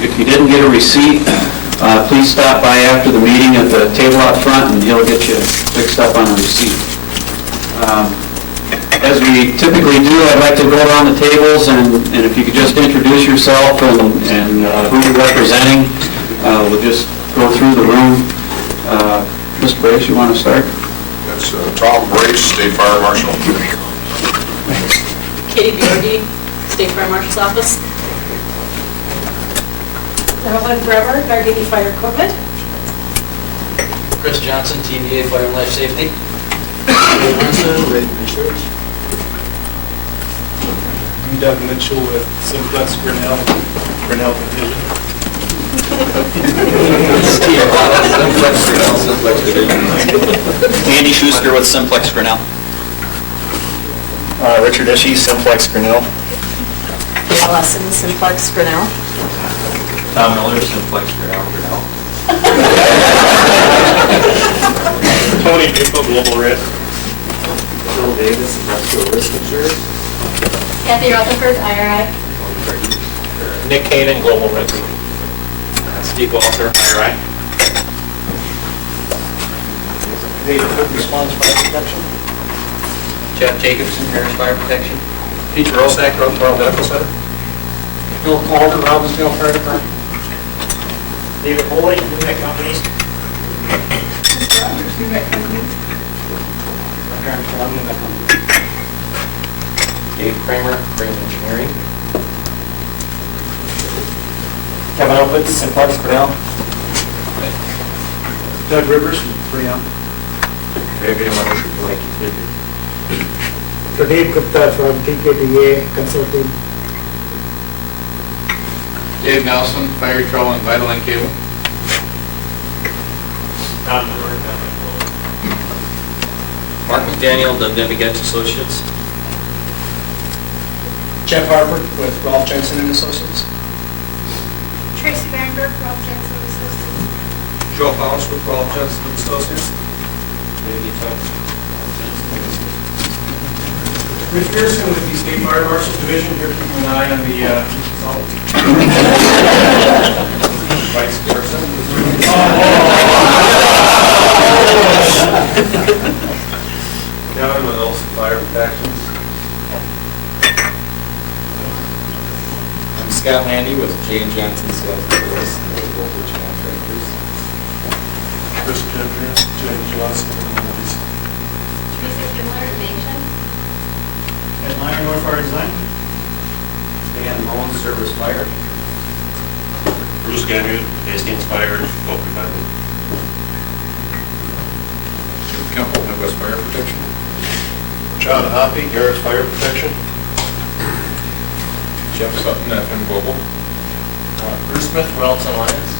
If you didn't get a receipt, please stop by after the meeting at the table out front and he'll get you fixed up on a receipt. As we typically do, I'd like to go around the tables and if you could just introduce yourself and who you're representing. We'll just go through the room. Mr. Brace, you want to start? That's Tom Brace, State Fire Marshal. Katie Bjordy, State Fire Marshal's Office. Evelyn Bremer, Gardini Fire Equipment. Chris Johnson, TVA Fire and Life Safety. Insurance. I'm Doug Mitchell with Simplex Grinnell Division. Andy Schuster with Simplex Grinnell. Richard Ishii, Simplex Grinnell. Gail Lesson, Simplex Grinnell. Tom Miller, Simplex Grinnell. Tony Duplo, Global Red. Bill Davis, Industrial Risk Insurance. Kathy Rutherford, IRI. Nick Kanan, Global Red. Steve Walter, IRI. David Hood, Response Fire Protection. Jeff Jacobson, Harris Fire Protection. Pete Rosak, Rothwell Medical Center. Bill Calder, Robbinsdale Fire Department. David Holy, Unit Companies. Dave Kramer, Crane Engineering. Kevin Opitz, Simplex Grinnell. Doug Rivers, Freon. Pradeep Gupta from TKTA Consulting. Dave Nelson, Fire Control and Vital Link Cable. Mark McDaniel, Debigett Associates. Jeff Harper with Ralph Jensen and Associates. Tracy Bamberg, Ralph Jensen Associates. Joe House with Ralph Jensen and Associates. Rich Pearson with the State Fire Marshal Division, here keeping an eye on the results. Vice Pearson. Kevin with Olson Fire Protections. I'm Scott Landy with J and Johnson Sales Service and Voltage Contractors. Chris Jeffrey, Jay Johnson. Teresa Schindler, Nation. Headliner North Fire Design. Dan Mullen, Service Fire. Bruce Gamu, Hastings Fire, Open Bible. Jim Kemple, Midwest Fire Protection. John Hoppy, Harris Fire Protection. Jeff Sutton, FM Global. Bruce Smith, Wells Alliance.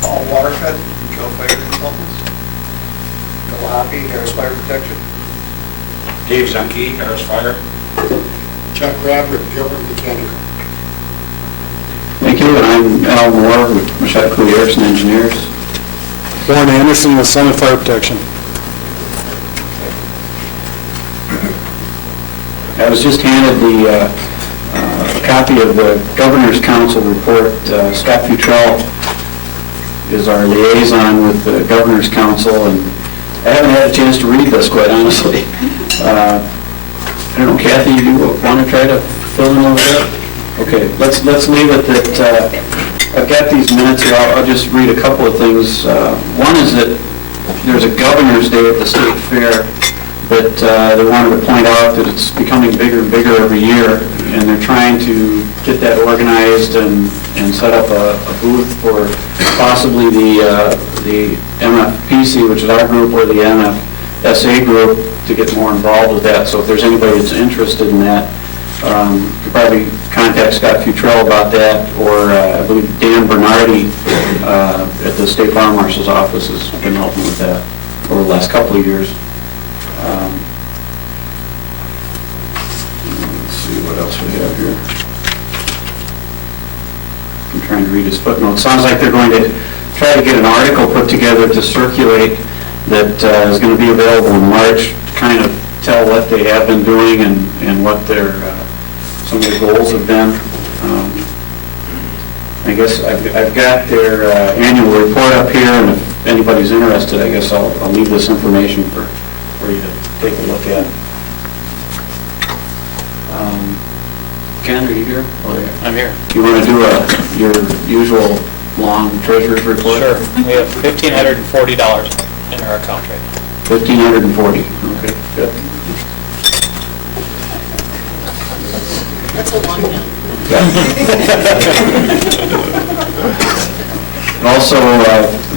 Paul Waterford, Joe Fire Consultants. Bill Hoppy, Harris Fire Protection. Dave Zemke, Harris Fire. Chuck Rapper, Gilbert Mechanical. Thank you, and I'm Al Moore with Marshal Erickson Engineers. Warren Anderson with Summit Fire Protection. I was just handed a copy of the Governor's Council report. Scott Futrell is our liaison with the Governor's Council, and I haven't had a chance to read this, quite honestly. I don't know, Kathy, you want to try to fill in a little bit? Okay, let's leave it that I've got these minutes here. I'll just read a couple of things. One is that there's a Governor's Day at the State Fair that they wanted to point out that it's becoming bigger and bigger every year, and they're trying to get that organized and set up a booth for possibly the MFPC, which is our group, or the MFSA group, to get more involved with that. So if there's anybody that's interested in that, you could probably contact Scott Futrell about that, or I believe Dan Bernardi at the State Fire Marshal's office has been helping with that over the last couple of years. Let's see what else we have here. I'm trying to read his footnotes. Sounds like they're going to try to get an article put together to circulate that is going to be available in March, to kind of tell what they have been doing and what their some of their goals have been. I guess I've got their annual report up here, and if anybody's interested, I guess I'll leave this information for you to take a look at. Ken, are you here? I'm here. You want to do your usual long treasurer's report? Sure. We have $1,540 in our account right now. 1,540, okay, good. That's a long one. Also,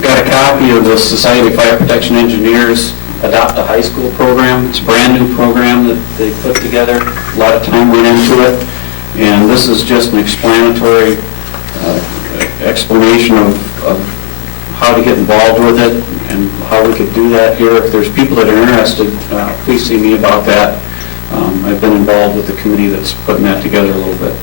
got a copy of the Society of Fire Protection Engineers Adopt a High School program. It's a brand-new program that they put together. A lot of time went into it. And this is just an explanatory explanation of how to get involved with it and how we could do that here. If there's people that are interested, please see me about that. I've been involved with the committee that's putting that together a little bit.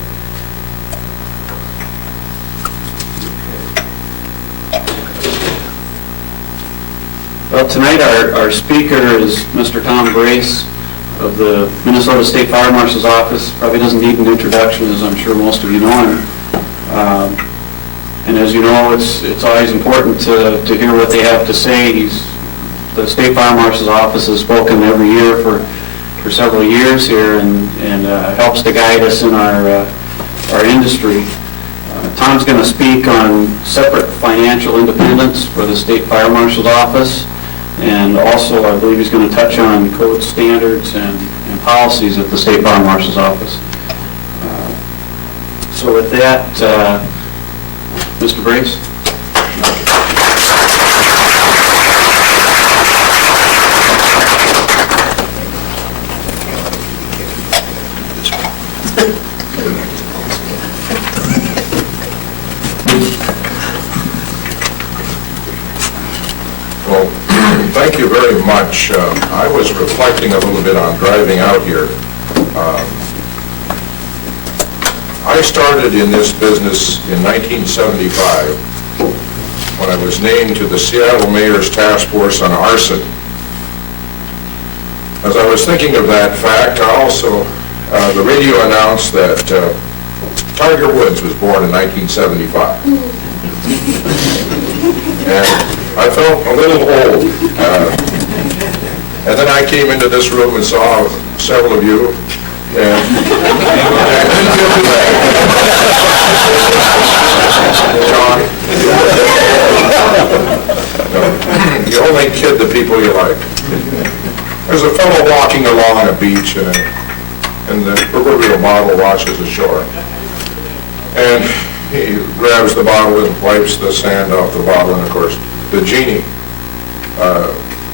Well, tonight our speaker is Mr. Tom Brace of the Minnesota State Fire Marshal's Office. Probably doesn't need an introduction, as I'm sure most of you know him. And as you know, it's always important to hear what they have to say. The State Fire Marshal's Office has spoken every year for several years here and helps to guide us in our industry. Tom's going to speak on separate financial independence for the State Fire Marshal's Office, and also I believe he's going to touch on code standards and policies at the State Fire Marshal's Office. So with that, Mr. Brace? Well, thank you very much. I was reflecting a little bit on driving out here. I started in this business in 1975 when I was named to the Seattle Mayor's Task Force on Arson. As I was thinking of that fact, I also, the radio announced that Tiger Woods was born in 1975. And I felt a little old. And then I came into this room and saw several of you. And John, you only kid the people you like. There's a fellow walking along a beach and the proverbial bottle washes ashore. And he grabs the bottle and wipes the sand off the bottle, and of course the genie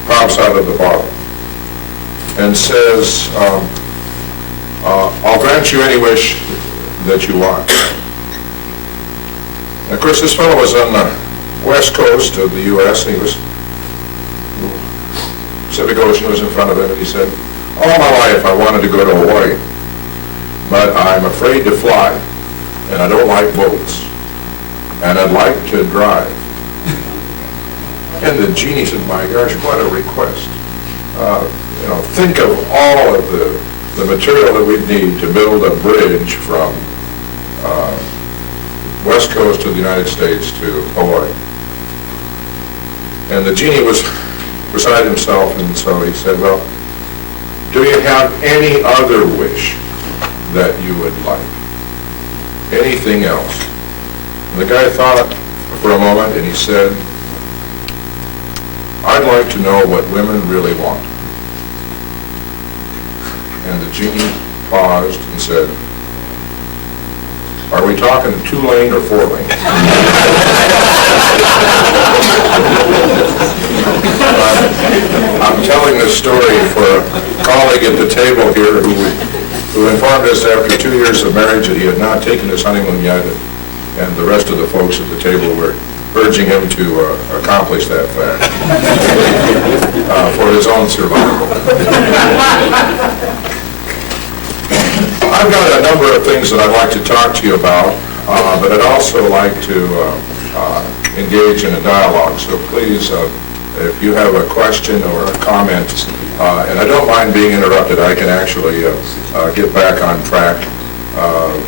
pops out of the bottle and says, I'll grant you any wish that you want. And of course, this fellow was on the west coast of the U.S., and the Pacific Ocean was in front of him, and he said, all my life I wanted to go to Hawaii, but I'm afraid to fly, and I don't like boats, and I'd like to drive. And the genie said, my gosh, what a request. Think of all of the material that we'd need to build a bridge from west coast of the United States to Hawaii. And the genie was beside himself, and so he said, well, do you have any other wish that you would like? Anything else? And the guy thought for a moment, and he said, I'd like to know what women really want. And the genie paused and said, are we talking 2-lane or 4-lane? I'm telling this story for a colleague at the table here who informed us after 2 years of marriage that he had not taken his honeymoon yet, and the rest of the folks at the table were urging him to accomplish that fact for his own survival. I've got a number of things that I'd like to talk to you about, but I'd also like to engage in a dialogue. So please, if you have a question or a comment, and I don't mind being interrupted, I can actually get back on track.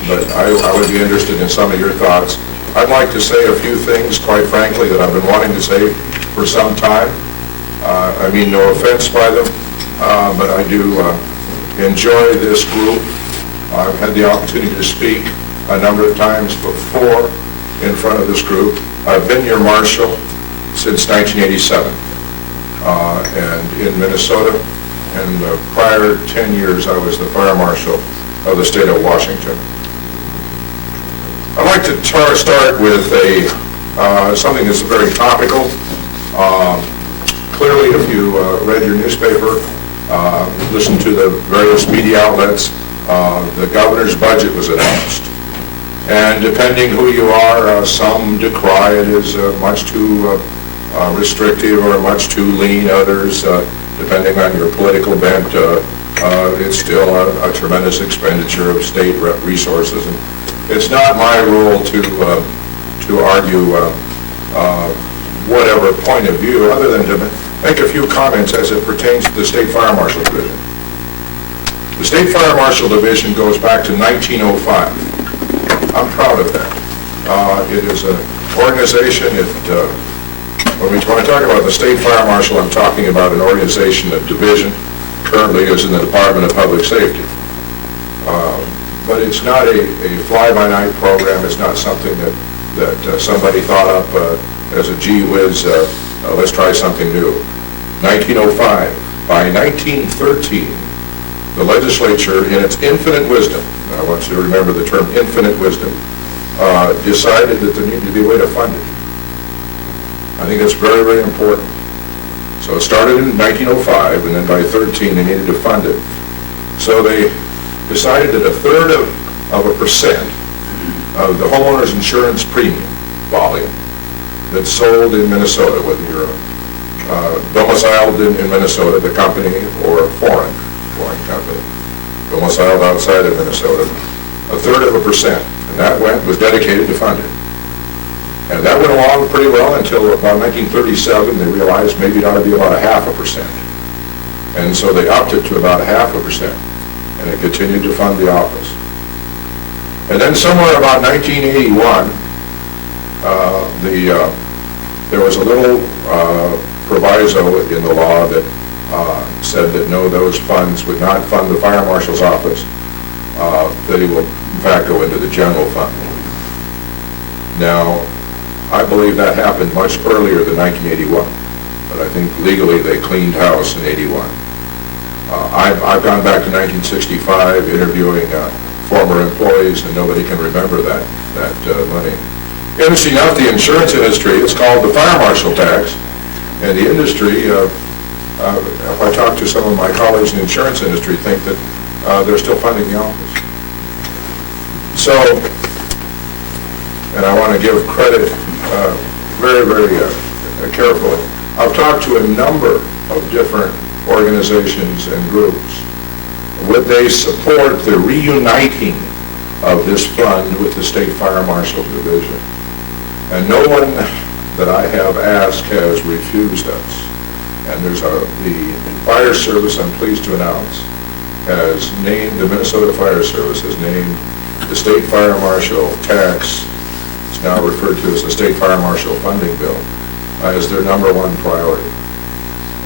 But I would be interested in some of your thoughts. I'd like to say a few things, quite frankly, that I've been wanting to say for some time. I mean no offense by them, but I do enjoy this group. I've had the opportunity to speak a number of times before in front of this group. I've been your Marshal since 1987, and in Minnesota, and the prior 10 years I was the Fire Marshal of the state of Washington. I'd like to start with something that's very topical. Clearly, if you read your newspaper, listened to the various media outlets, the governor's budget was announced. And depending who you are, some decry it as much too restrictive or much too lean. Others, depending on your political bent, it's still a tremendous expenditure of state resources. And it's not my role to argue whatever point of view, other than to make a few comments as it pertains to the State Fire Marshal Division. The State Fire Marshal Division goes back to 1905. I'm proud of that. It is an organization, when I talk about the State Fire Marshal, I'm talking about an organization, a division, currently is in the Department of Public Safety. But it's not a fly-by-night program. It's not something that somebody thought up as a gee whiz, let's try something new. 1905. By 1913, the legislature, in its infinite wisdom, I want you to remember the term infinite wisdom, decided that there needed to be a way to fund it. I think that's very, very important. So it started in 1905, and then by 13 they needed to fund it. So they decided that 1/3% of the homeowner's insurance premium volume that's sold in Minnesota, whether you're domiciled in Minnesota, the company, or a foreign company, domiciled outside of Minnesota, 1/3%, and that was dedicated to fund it. And that went along pretty well until about 1937. They realized maybe it ought to be about 0.5%. And so they upped it to about 0.5%, and it continued to fund the office. And then somewhere about 1981, there was a little proviso in the law that said that no, those funds would not fund the fire marshal's office, that it will in fact go into the general fund. Now, I believe that happened much earlier than 1981, but I think legally they cleaned house in 81. I've gone back to 1965 interviewing former employees, and nobody can remember that money. Interesting enough, the insurance industry, it's called the fire marshal tax, and the industry, if I talk to some of my colleagues in the insurance industry, think that they're still funding the office. So, and I want to give credit very, very carefully. I've talked to a number of different organizations and groups. Would they support the reuniting of this fund with the State Fire Marshal Division? And no one that I have asked has refused us. And the Fire Service, I'm pleased to announce, has named, the Minnesota Fire Service has named the State Fire Marshal tax, it's now referred to as the State Fire Marshal Funding Bill, as their #1 priority.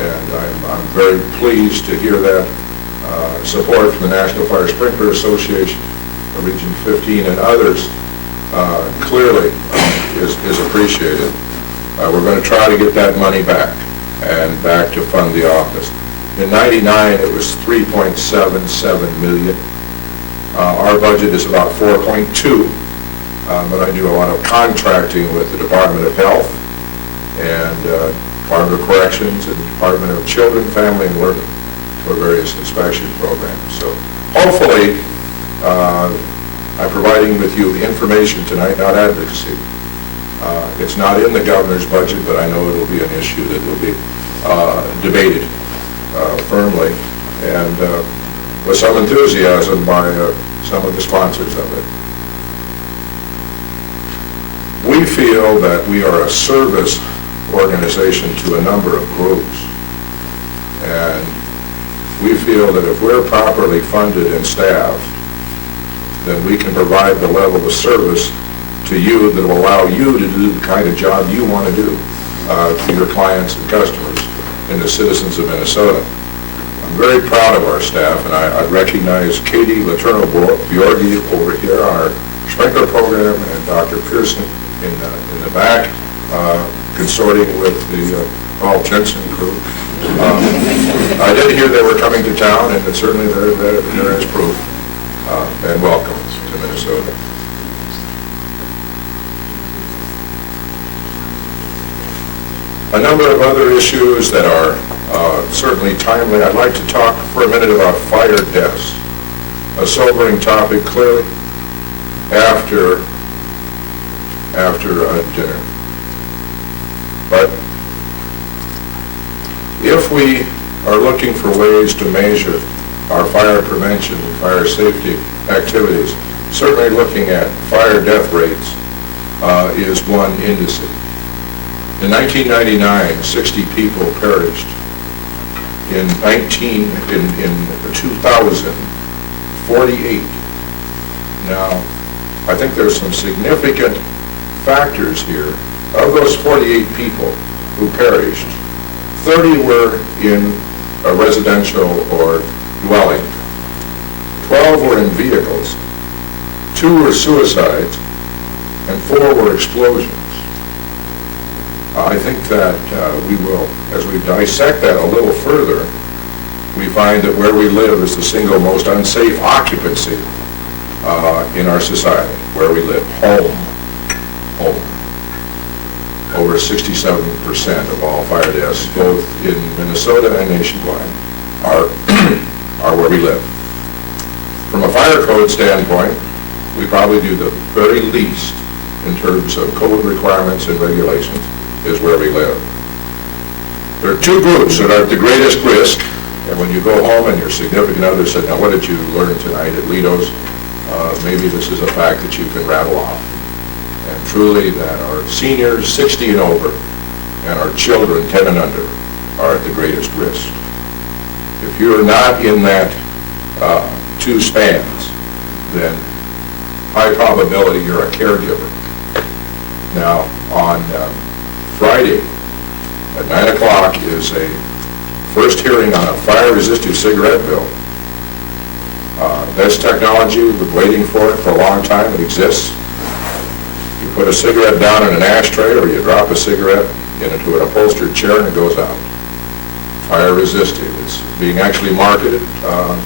And I'm very pleased to hear that support from the National Fire Sprinkler Association, Region 15, and others clearly is appreciated. We're going to try to get that money back, and back to fund the office. In '99, it was $3.77 million. Our budget is about $4.2, but I do a lot of contracting with the Department of Health and Department of Corrections and Department of Children, Family, and Learning for various inspection programs. So hopefully, I'm providing with you information tonight, not advocacy. It's not in the governor's budget, but I know it will be an issue that will be debated firmly and with some enthusiasm by some of the sponsors of it. We feel that we are a service organization to a number of groups, and we feel that if we're properly funded and staffed, then we can provide the level of service to to you that will allow you to do the kind of job you want to do to your clients and customers and the citizens of Minnesota. I'm very proud of our staff, and I recognize Katie Letourneau-Bjorgi over here on our sprinkler program, and Dr. Pearson in the back, consorting with the Paul Jensen crew. I did hear they were coming to town, and certainly there is proof, and welcome to Minnesota. A number of other issues that are certainly timely. I'd like to talk for a minute about fire deaths, a sobering topic clearly after dinner. But if we are looking for ways to measure our fire prevention and fire safety activities, certainly looking at fire death rates is one indice. In 1999, 60 people perished. In 2000, 48. Now, I think there's some significant factors here. Of those 48 people who perished, 30 were in a residential or dwelling. 12 were in vehicles. 2 were suicides, and 4 were explosions. I think that we will, as we dissect that a little further, we find that where we live is the single most unsafe occupancy in our society, where we live, home. Over 67% of all fire deaths, both in Minnesota and nationwide, are where we live. From a fire code standpoint, we probably do the very least in terms of code requirements and regulations is where we live. There are 2 groups that are at the greatest risk, and when you go home and your significant other said, now what did you learn tonight at Lido's? Maybe this is a fact that you can rattle off. And truly that our seniors 60 and over and our children 10 and under are at the greatest risk. If you're not in that 2 spans, then high probability you're a caregiver. Now, on Friday at 9 o'clock is a first hearing on a fire-resistant cigarette bill. This technology, we've been waiting for it for a long time. It exists. You put a cigarette down in an ashtray or you drop a cigarette into an upholstered chair and it goes out. Fire-resistant. It's being actually marketed.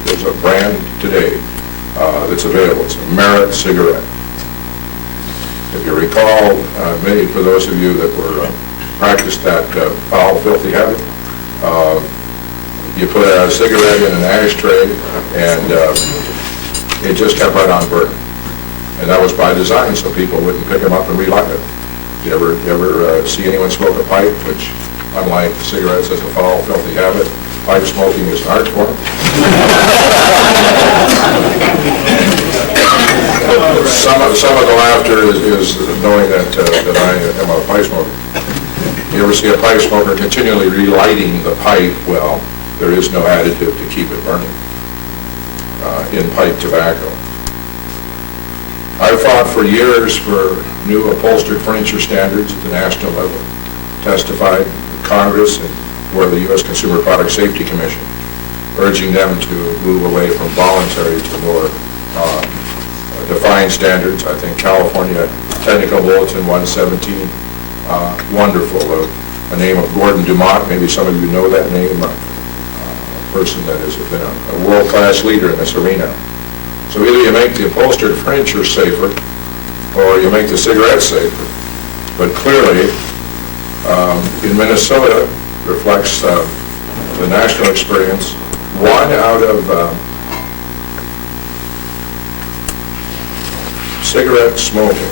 There's a brand today that's available. It's a Merit cigarette. If you recall, maybe for those of you that were practiced that foul, filthy habit, you put a cigarette in an ashtray and it just kept right on burning. And that was by design so people wouldn't pick them up and relight it. You ever see anyone smoke a pipe, which unlike cigarettes is a foul, filthy habit, pipe smoking is an art form. Some of the laughter is knowing that I am a pipe smoker. You ever see a pipe smoker continually relighting the pipe? Well, there is no additive to keep it burning in pipe tobacco. I've fought for years for new upholstered furniture standards at the national level, testified in Congress and for the U.S. Consumer Product Safety Commission, urging them to move away from voluntary to more defined standards. I think California Technical Bulletin 117, wonderful. A name of Gordon Dumont, maybe some of you know that name, a person that has been a world-class leader in this arena. So either you make the upholstered furniture safer or you make the cigarettes safer. But clearly, in Minnesota, reflects the national experience, 1 out of cigarette smoking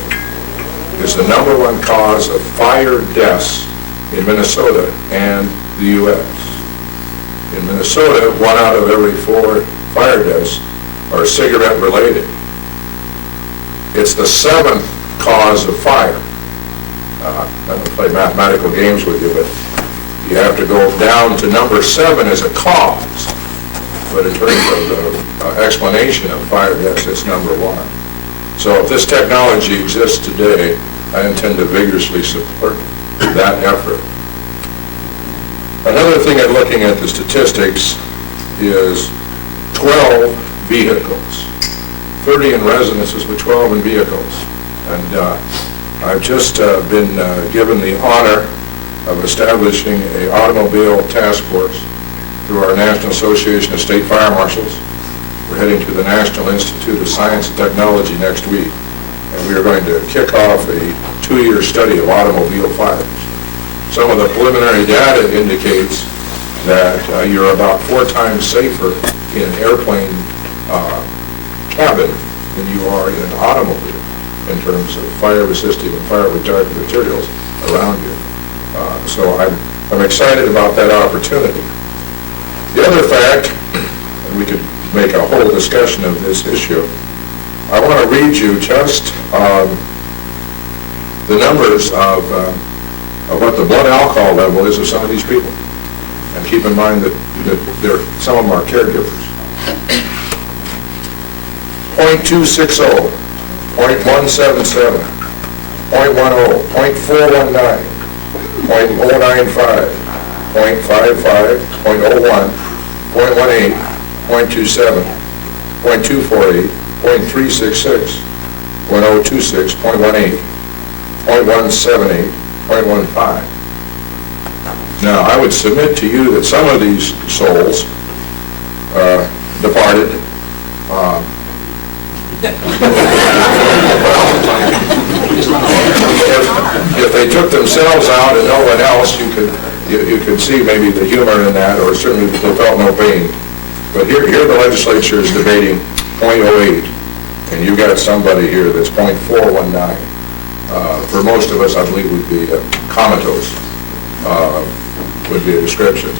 is the #1 cause of fire deaths in Minnesota and the U.S. In Minnesota, 1 out of every 4 fire deaths are cigarette related. It's the 7th cause of fire. I'm going to play mathematical games with you, but you have to go down to number 7 as a cause. But in terms of the explanation of fire deaths, it's #1. So if this technology exists today, I intend to vigorously support that effort. Another thing in looking at the statistics is 12 vehicles, 30 in residences, but 12 in vehicles. And I've just been given the honor of establishing an automobile task force through our National Association of State Fire Marshals. We're heading to the National Institute of Science and Technology next week, and we are going to kick off a 2-year study of automobile fires. Some of the preliminary data indicates that you're about 4 times safer in an airplane cabin than you are in an automobile in terms of fire-resisting and fire-retardant materials around you. So I'm excited about that opportunity. The other fact, and we could make a whole discussion of this issue, I want to read you just the numbers of what the blood alcohol level is of some of these people. And keep in mind that some of them are caregivers. 0.260, 0.177, 0.10, 0.419, 0.095, 0.55, 0.01, 0.18, 0.27, 0.248, 0.366, 0.026, 0.18, 0.178, 0.15. Now, I would submit to you that some of these souls departed. If they took themselves out and no one else, you could see maybe the humor in that, or certainly they felt no pain. But here the legislature is debating 0.08, and you've got somebody here that's 0.419. For most of us, I believe, would be comatose, would be a description.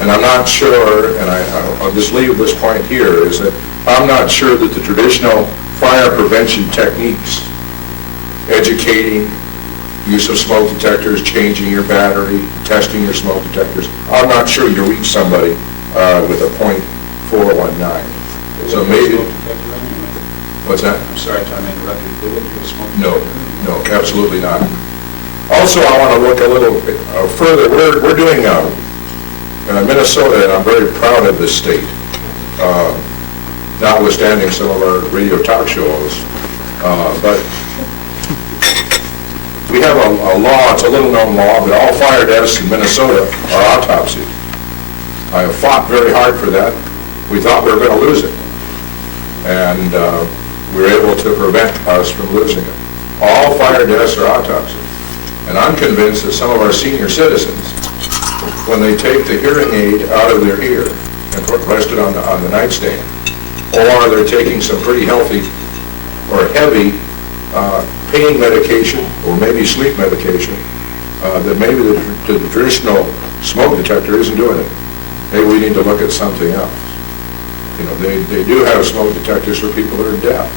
And I'm not sure, and I'll just leave this point here, is that I'm not sure that the traditional fire prevention techniques, educating, use of smoke detectors, changing your battery, testing your smoke detectors, I'm not sure you reach somebody with a 0.419. So maybe... What's that? I'm sorry, Tom, I interrupted. They wouldn't do a smoke detector? No, absolutely not. Also, I want to look a little bit further. We're doing Minnesota, and I'm very proud of this state, notwithstanding some of our radio talk shows. But we have a law, it's a little-known law, but all fire deaths in Minnesota are autopsied. I have fought very hard for that. We thought we were going to lose it. And we were able to prevent us from losing it. All fire deaths are autopsied. And I'm convinced that some of our senior citizens, when they take the hearing aid out of their ear and rest it on the nightstand, or they're taking some pretty healthy or heavy pain medication or maybe sleep medication, that maybe the traditional smoke detector isn't doing it. Maybe we need to look at something else. You know, they do have smoke detectors for people that are deaf.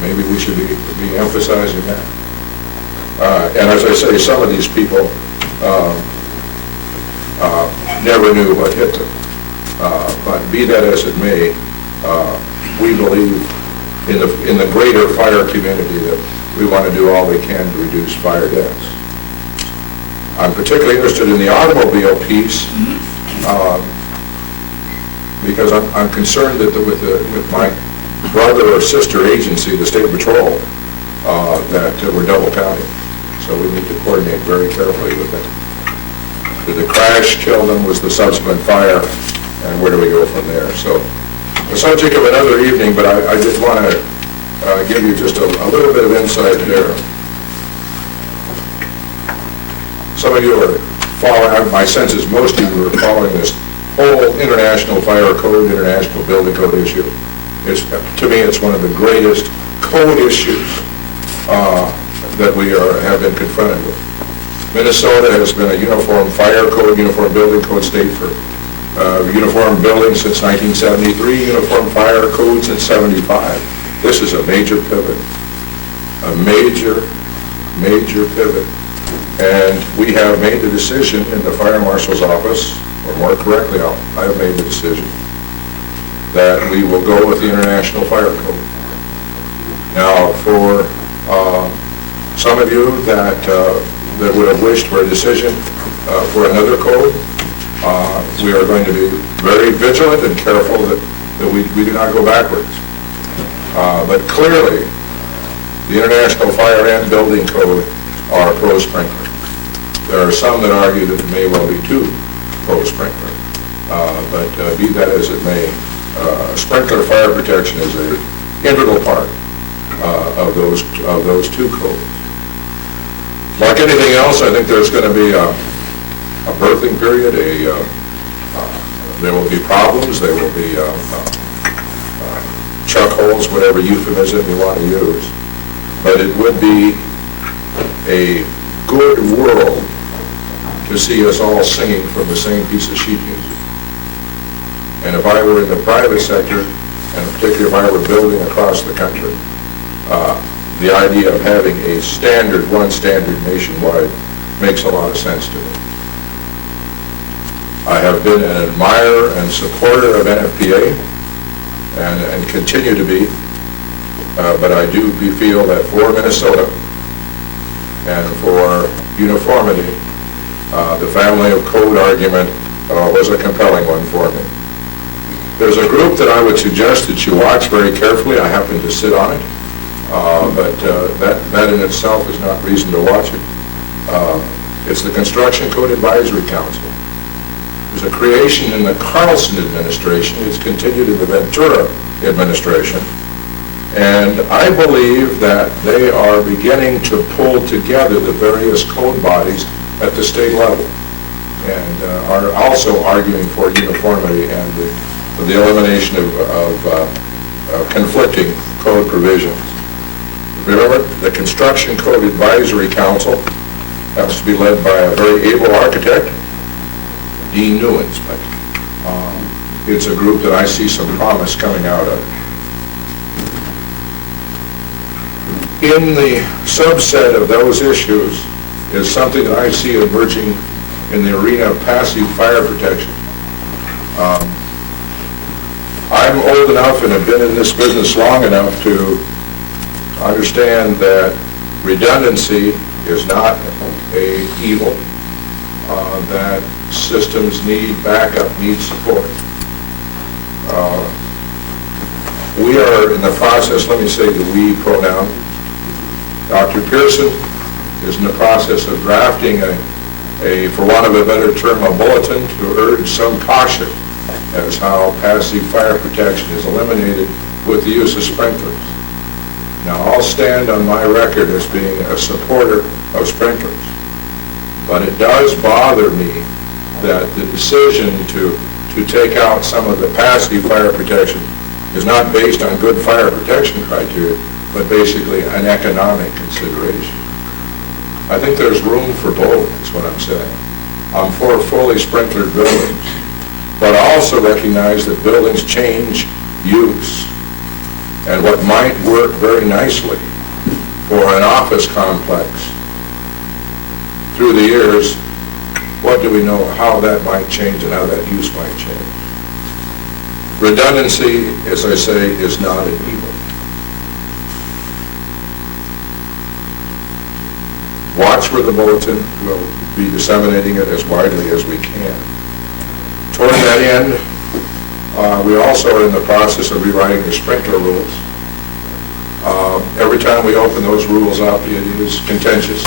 Maybe we should be emphasizing that. And as I say, some of these people never knew what hit them. But be that as it may, we believe in the greater fire community that we want to do all we can to reduce fire deaths. I'm particularly interested in the automobile piece because I'm concerned that with my brother or sister agency, the State Patrol, that we're double counting. So we need to coordinate very carefully with it. Did the crash kill them? Was the subsequent fire? And where do we go from there? So the subject of another evening, but I just want to give you just a little bit of insight there. Some of you are following, my sense is most of you are following this whole international fire code, international building code issue. To me, it's one of the greatest code issues that we have been confronted with. Minnesota has been a uniform fire code, uniform building code state for uniform building since 1973, uniform fire code since 75. This is a major pivot, a major pivot. And we have made the decision in the Fire Marshal's office, or more correctly, I have made the decision that we will go with the International Fire Code. Now, for some of you that would have wished for a decision for another code, we are going to be very vigilant and careful that we do not go backwards. But clearly, the International Fire and Building Code are pro-sprinkler. There are some that argue that it may well be too pro-sprinkler. But be that as it may, sprinkler fire protection is an integral part of those two codes. Like anything else, I think there's going to be a birthing period. There will be problems. There will be chuck holes, whatever euphemism you want to use. But it would be a good world to see us all singing from the same piece of sheet music. And if I were in the private sector, and particularly if I were building across the country, the idea of having one standard nationwide makes a lot of sense to me. I have been an admirer and supporter of NFPA and continue to be, but I do feel that for Minnesota and for uniformity, the family of code argument was a compelling one for me. There's a group that I would suggest that you watch very carefully. I happen to sit on it, but that in itself is not reason to watch it. It's the Construction Code Advisory Council. There's a creation in the Carlson administration. It's continued in the Ventura administration. And I believe that they are beginning to pull together the various code bodies at the state level and are also arguing for uniformity and the elimination of conflicting code provisions. Remember, the Construction Code Advisory Council happens to be led by a very able architect, Dean Newens, but it's a group that I see some promise coming out of. In the subset of those issues is something that I see emerging in the arena of passive fire protection. I'm old enough and have been in this business long enough to understand that redundancy is not an evil, that systems need backup, need support. We are in the process, let me say the we pronoun. Dr. Pearson is in the process of drafting for want of a better term, a bulletin to urge some caution as how passive fire protection is eliminated with the use of sprinklers. Now, I'll stand on my record as being a supporter of sprinklers, but it does bother me that the decision to take out some of the passive fire protection is not based on good fire protection criteria, but basically an economic consideration. I think there's room for both, is what I'm saying. I'm for fully sprinklered buildings, but I also recognize that buildings change use. And what might work very nicely for an office complex through the years, what do we know how that might change and how that use might change? Redundancy, as I say, is not an evil. Watch where the bulletin will be disseminating it as widely as we can. Toward that end, we also are in the process of rewriting the sprinkler rules. Every time we open those rules up, it is contentious.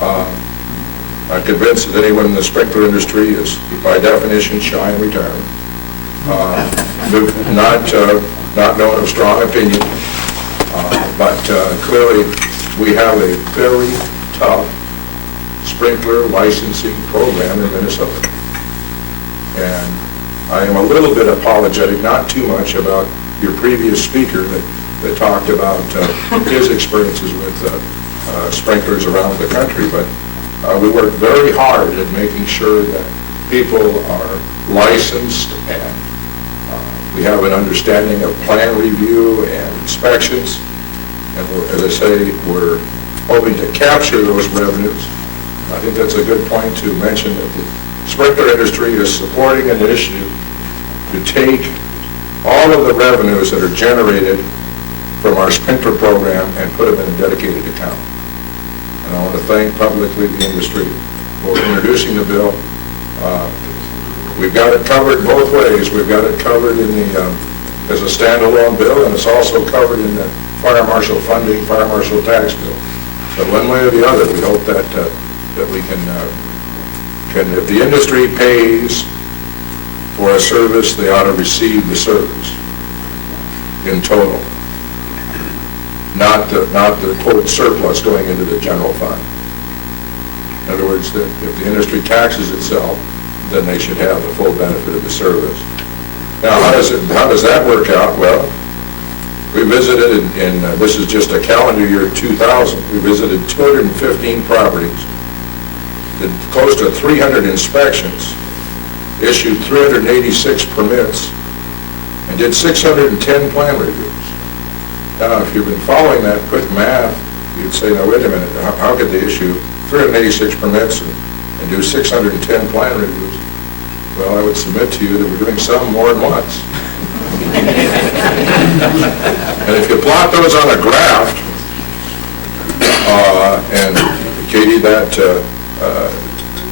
I'm convinced that anyone in the sprinkler industry is, by definition, shy and retiring. Not known of strong opinion, but clearly we have a very tough sprinkler licensing program in Minnesota. And I am a little bit apologetic, not too much, about your previous speaker that talked about his experiences with sprinklers around the country, but we work very hard at making sure that people are licensed and we have an understanding of plan review and inspections. And as I say, we're hoping to capture those revenues. I think that's a good point to mention that the sprinkler industry is supporting an initiative to take all of the revenues that are generated from our Sprinter program and put them in a dedicated account. And I want to thank publicly the industry for introducing the bill. We've got it covered both ways. We've got it covered in the, as a standalone bill, and it's also covered in the fire marshal funding, fire marshal tax bill. So one way or the other, we hope that we can, if the industry pays for a service, they ought to receive the service in total, not the quote surplus going into the general fund. In other words, that if the industry taxes itself, then they should have the full benefit of the service. Now, how does that work out? Well, we visited this is just a calendar year 2000, we visited 215 properties, did close to 300 inspections, issued 386 permits, and did 610 plan reviews. Now, if you've been following that quick math, you'd say, now wait a minute, how could they issue 386 permits and do 610 plan reviews? Well, I would submit to you that we're doing some more than once. And if you plot those on a graph, and Katie, that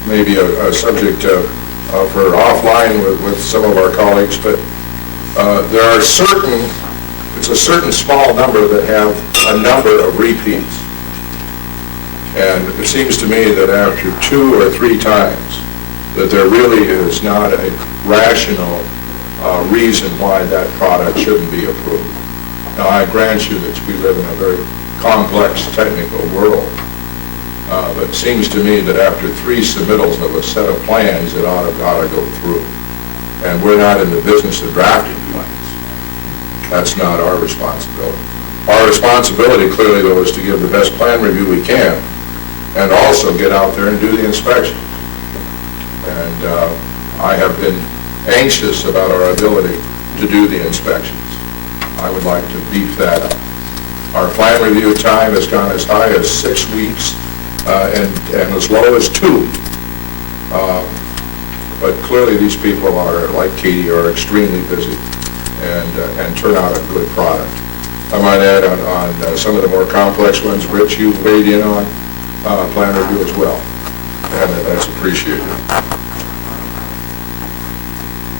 may be a subject for offline with some of our colleagues, but there are it's a certain small number that have a number of repeats. And it seems to me that after 2 or 3 times, that there really is not a rational reason why that product shouldn't be approved. Now, I grant you that we live in a very complex technical world, but it seems to me that after 3 submittals of a set of plans, it ought to go through. And we're not in the business of drafting plans. That's not our responsibility. Our responsibility, clearly, though, is to give the best plan review we can, and also get out there and do the inspection. And I have been anxious about our ability to do the inspections. I would like to beef that up. Our plan review time has gone as high as 6 weeks and as low as 2. But clearly these people are, like Katie, are extremely busy and turn out a good product. I might add on some of the more complex ones, Rich, you weighed in on plan review as well, and that's appreciated.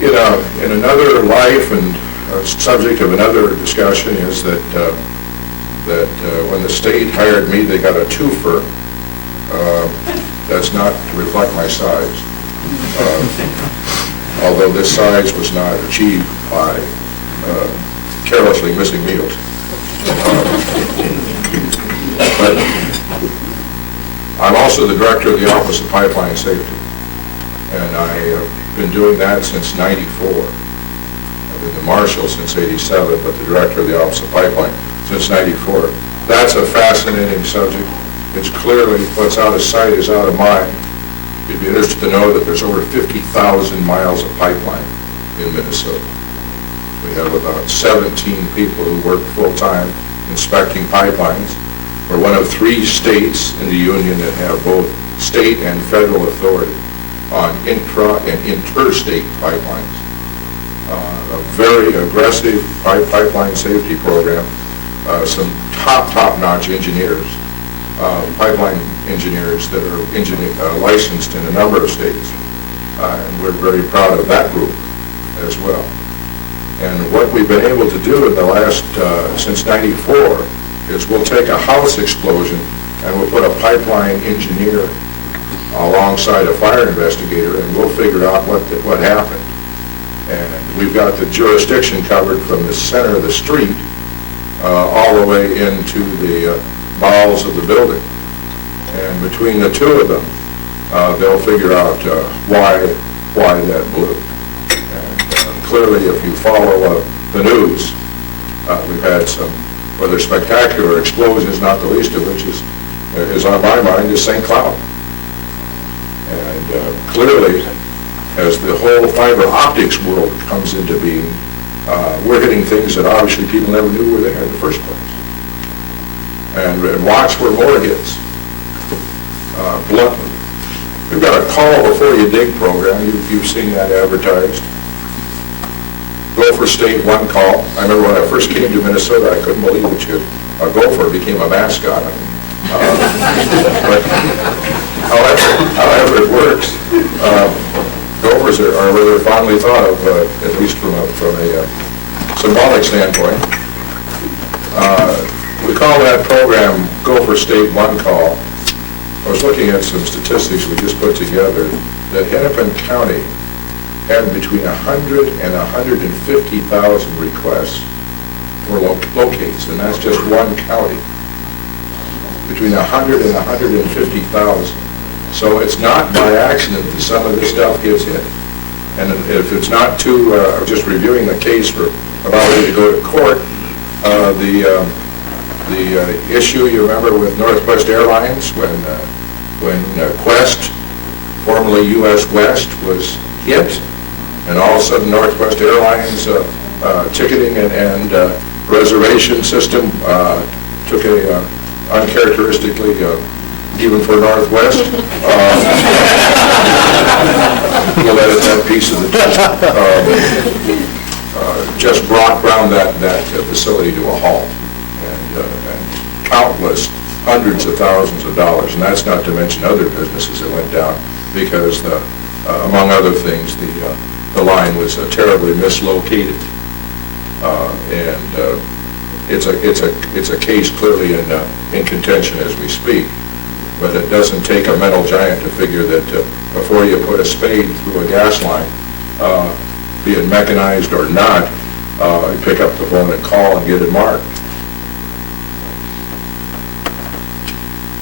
In another life and subject of another discussion is that when the state hired me, they got a twofer. That's not to reflect my size, although this size was not achieved by carelessly missing meals. But I'm also the director of the Office of Pipeline Safety, and I have been doing that since '94. I've been the Marshal since '87, but the director of the Office of Pipeline since '94. That's a fascinating subject. It's clearly what's out of sight is out of mind. You'd be interested to know that there's over 50,000 miles of pipeline in Minnesota. We have about 17 people who work full-time inspecting pipelines. We're one of 3 states in the union that have both state and federal authority on intra and interstate pipelines. A very aggressive pipeline safety program. Some top-notch engineers, pipeline engineers that are licensed in a number of states. And we're very proud of that group as well. And what we've been able to do in the last, since '94, is we'll take a house explosion and we'll put a pipeline engineer alongside a fire investigator, and we'll figure out what happened. And we've got the jurisdiction covered from the center of the street all the way into the bowels of the building. And between the 2 of them, they'll figure out why that blew. And clearly, if you follow the news, we've had some rather spectacular explosions, not the least of which is on my mind, is St. Cloud. And clearly, as the whole fiber optics world comes into being, we're hitting things that obviously people never knew were there in the first place. And watch where more hits. Bluntly. We've got a call before you dig program. You've seen that advertised. Gopher State One Call. I remember when I first came to Minnesota, I couldn't believe that a gopher became a mascot. But however it works, gophers are rather fondly thought of, at least from a symbolic standpoint. We call that program Gopher State One Call. I was looking at some statistics we just put together that Hennepin County had between 100 and 150,000 requests for locates, and that's just one county. Between 100 and 150,000. So it's not by accident that some of this stuff gets hit. And if it's not too, just reviewing the case for about ready to go to court, the issue you remember with Northwest Airlines when Quest, formerly U.S. West, was hit, and all of a sudden Northwest Airlines ticketing and reservation system took a uncharacteristically, even for Northwest, we'll edit that piece of the just brought down that facility to a halt, and countless hundreds of thousands of dollars, and that's not to mention other businesses that went down because, among other things, the line was terribly mislocated, and it's a case clearly in contention as we speak. But it doesn't take a mental giant to figure that before you put a spade through a gas line, be it mechanized or not, you pick up the phone and call and get it marked.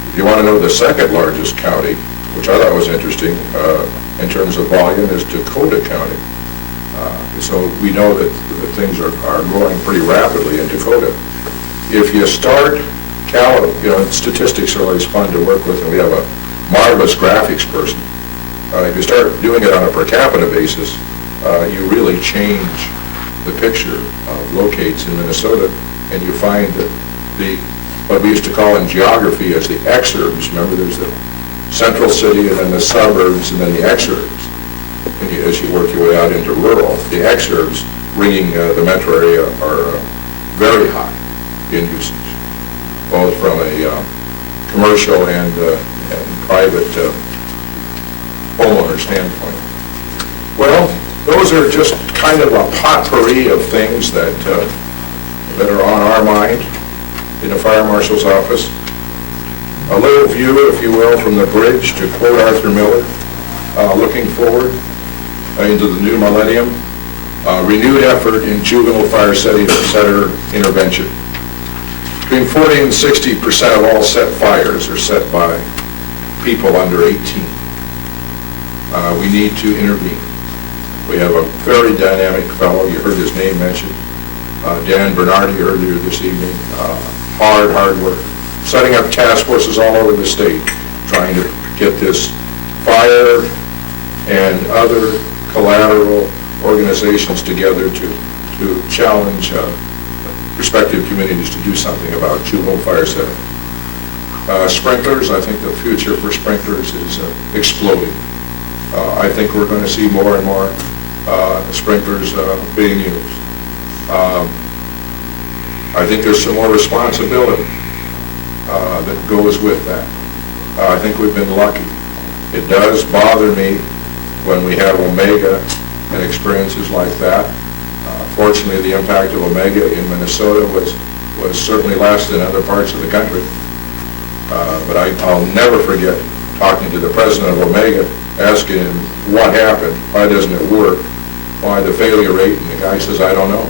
If you want to know the second largest county, which I thought was interesting in terms of volume, is Dakota County. So we know that things are growing pretty rapidly in Dakota. If you start statistics are always fun to work with, and we have a marvelous graphics person. If you start doing it on a per capita basis, you really change the picture of locates in Minnesota, and you find that what we used to call in geography as the exurbs, remember there's the central city and then the suburbs and then the exurbs. And as you work your way out into rural, the exurbs ringing the metro area are very high in usage, both from a commercial and private homeowner standpoint. Well, those are just kind of a potpourri of things that are on our mind in the fire marshal's office. A little view, if you will, from the bridge, to quote Arthur Miller, looking forward into the new millennium, renewed effort in juvenile fire center intervention. Between 40 and 60% of all set fires are set by people under 18. We need to intervene. We have a very dynamic fellow, you heard his name mentioned, Dan Bernardi earlier this evening. Hard work. Setting up task forces all over the state, trying to get this fire and other collateral organizations together to challenge respective communities to do something about juvenile fire setting. Sprinklers, I think the future for sprinklers is exploding. I think we're going to see more and more sprinklers being used. I think there's some more responsibility that goes with that. I think we've been lucky. It does bother me when we have Omega and experiences like that. Fortunately, the impact of Omega in Minnesota was certainly less than other parts of the country. But I'll never forget talking to the president of Omega, asking him what happened, why doesn't it work, why the failure rate, and the guy says, I don't know.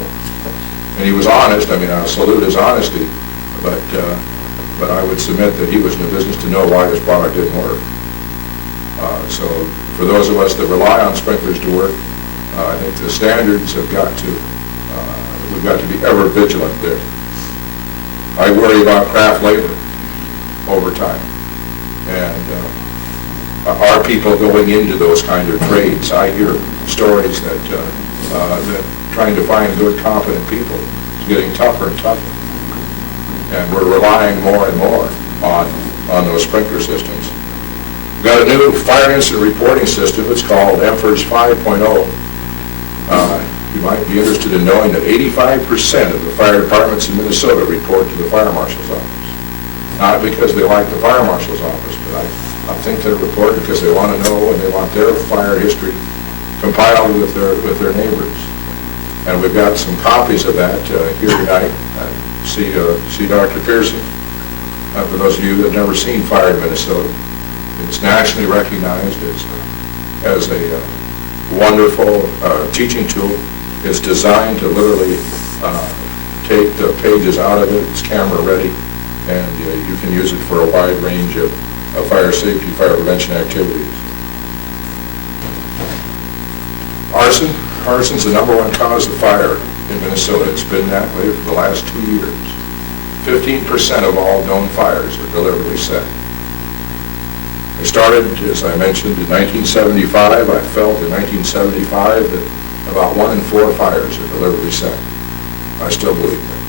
And he was honest. I mean, I salute his honesty, but I would submit that he was in the business to know why his product didn't work. So for those of us that rely on sprinklers to work, I think the standards have got to, we've got to be ever vigilant there. I worry about craft labor over time. And are people going into those kind of trades? I hear stories that trying to find good, competent people is getting tougher and tougher. And we're relying more and more on those sprinkler systems. We've got a new fire incident reporting system. It's called EMFERS 5.0. You might be interested in knowing that 85% of the fire departments in Minnesota report to the fire marshal's office. Not because they like the fire marshal's office, but I think they report because they want to know and they want their fire history compiled with their neighbors. And we've got some copies of that here tonight. I see Dr. Pearson. For those of you that have never seen fire in Minnesota, it's nationally recognized as a wonderful teaching tool. It's designed to literally take the pages out of it. It's camera ready, and you can use it for a wide range of fire safety, fire prevention activities. Arson's the number one cause of fire in Minnesota. It's been that way for the last 2 years. 15% of all known fires are deliberately set. I started, as I mentioned, in 1975. I felt in 1975 that about 1 in 4 fires are deliberately set. I still believe that.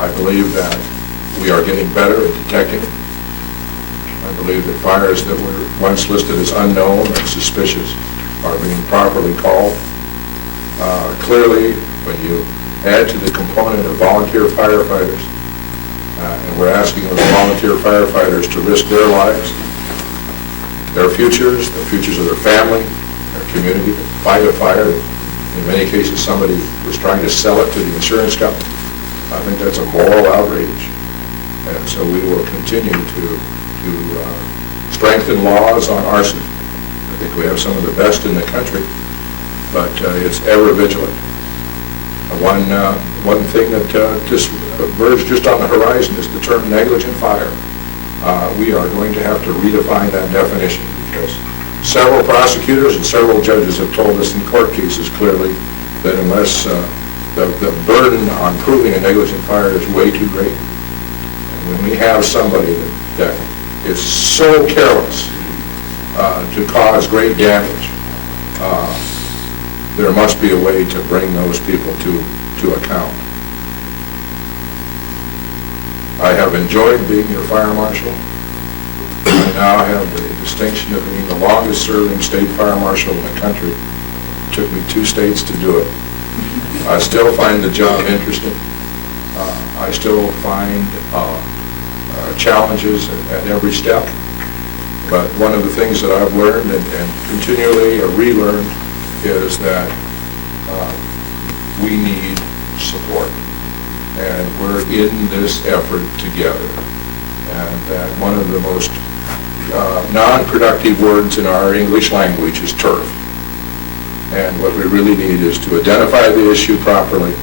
I believe that we are getting better at detecting it. I believe that fires that were once listed as unknown or suspicious are being properly called. Clearly, when you add to the component of volunteer firefighters, and we're asking those volunteer firefighters to risk their lives, their futures, the futures of their family, their community, to fight a fire. In many cases, somebody was trying to sell it to the insurance company. I think that's a moral outrage. And so we will continue to strengthen laws on arson. I think we have some of the best in the country, but it's ever vigilant. One thing that just emerged just on the horizon is the term negligent fire. We are going to have to redefine that definition because several prosecutors and several judges have told us in court cases clearly that unless the burden on proving a negligent fire is way too great, and when we have somebody that is so careless to cause great damage, there must be a way to bring those people to account. I have enjoyed being your fire marshal. I now have the distinction of being the longest-serving state fire marshal in the country. It took me 2 states to do it. I still find the job interesting. I still find challenges at every step. But one of the things that I've learned and continually relearned is that we need support. And we're in this effort together. And that one of the most non-productive words in our English language is turf. And what we really need is to identify the issue properly,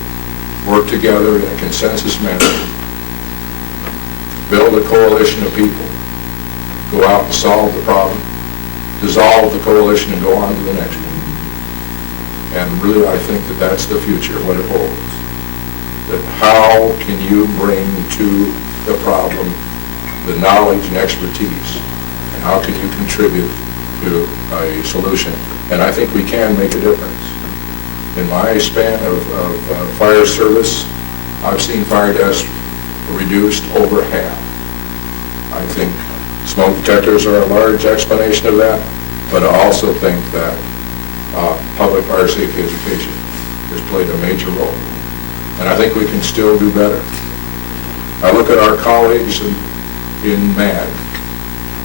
work together in a consensus manner, build a coalition of people, go out and solve the problem, dissolve the coalition and go on to the next one. And really I think that that's the future, what it holds. That how can you bring to the problem the knowledge and expertise, and how can you contribute to a solution? And I think we can make a difference. In my span of fire service, I've seen fire deaths reduced over half. I think smoke detectors are a large explanation of that, but I also think that public fire safety education has played a major role. And I think we can still do better. I look at our colleagues in MAD,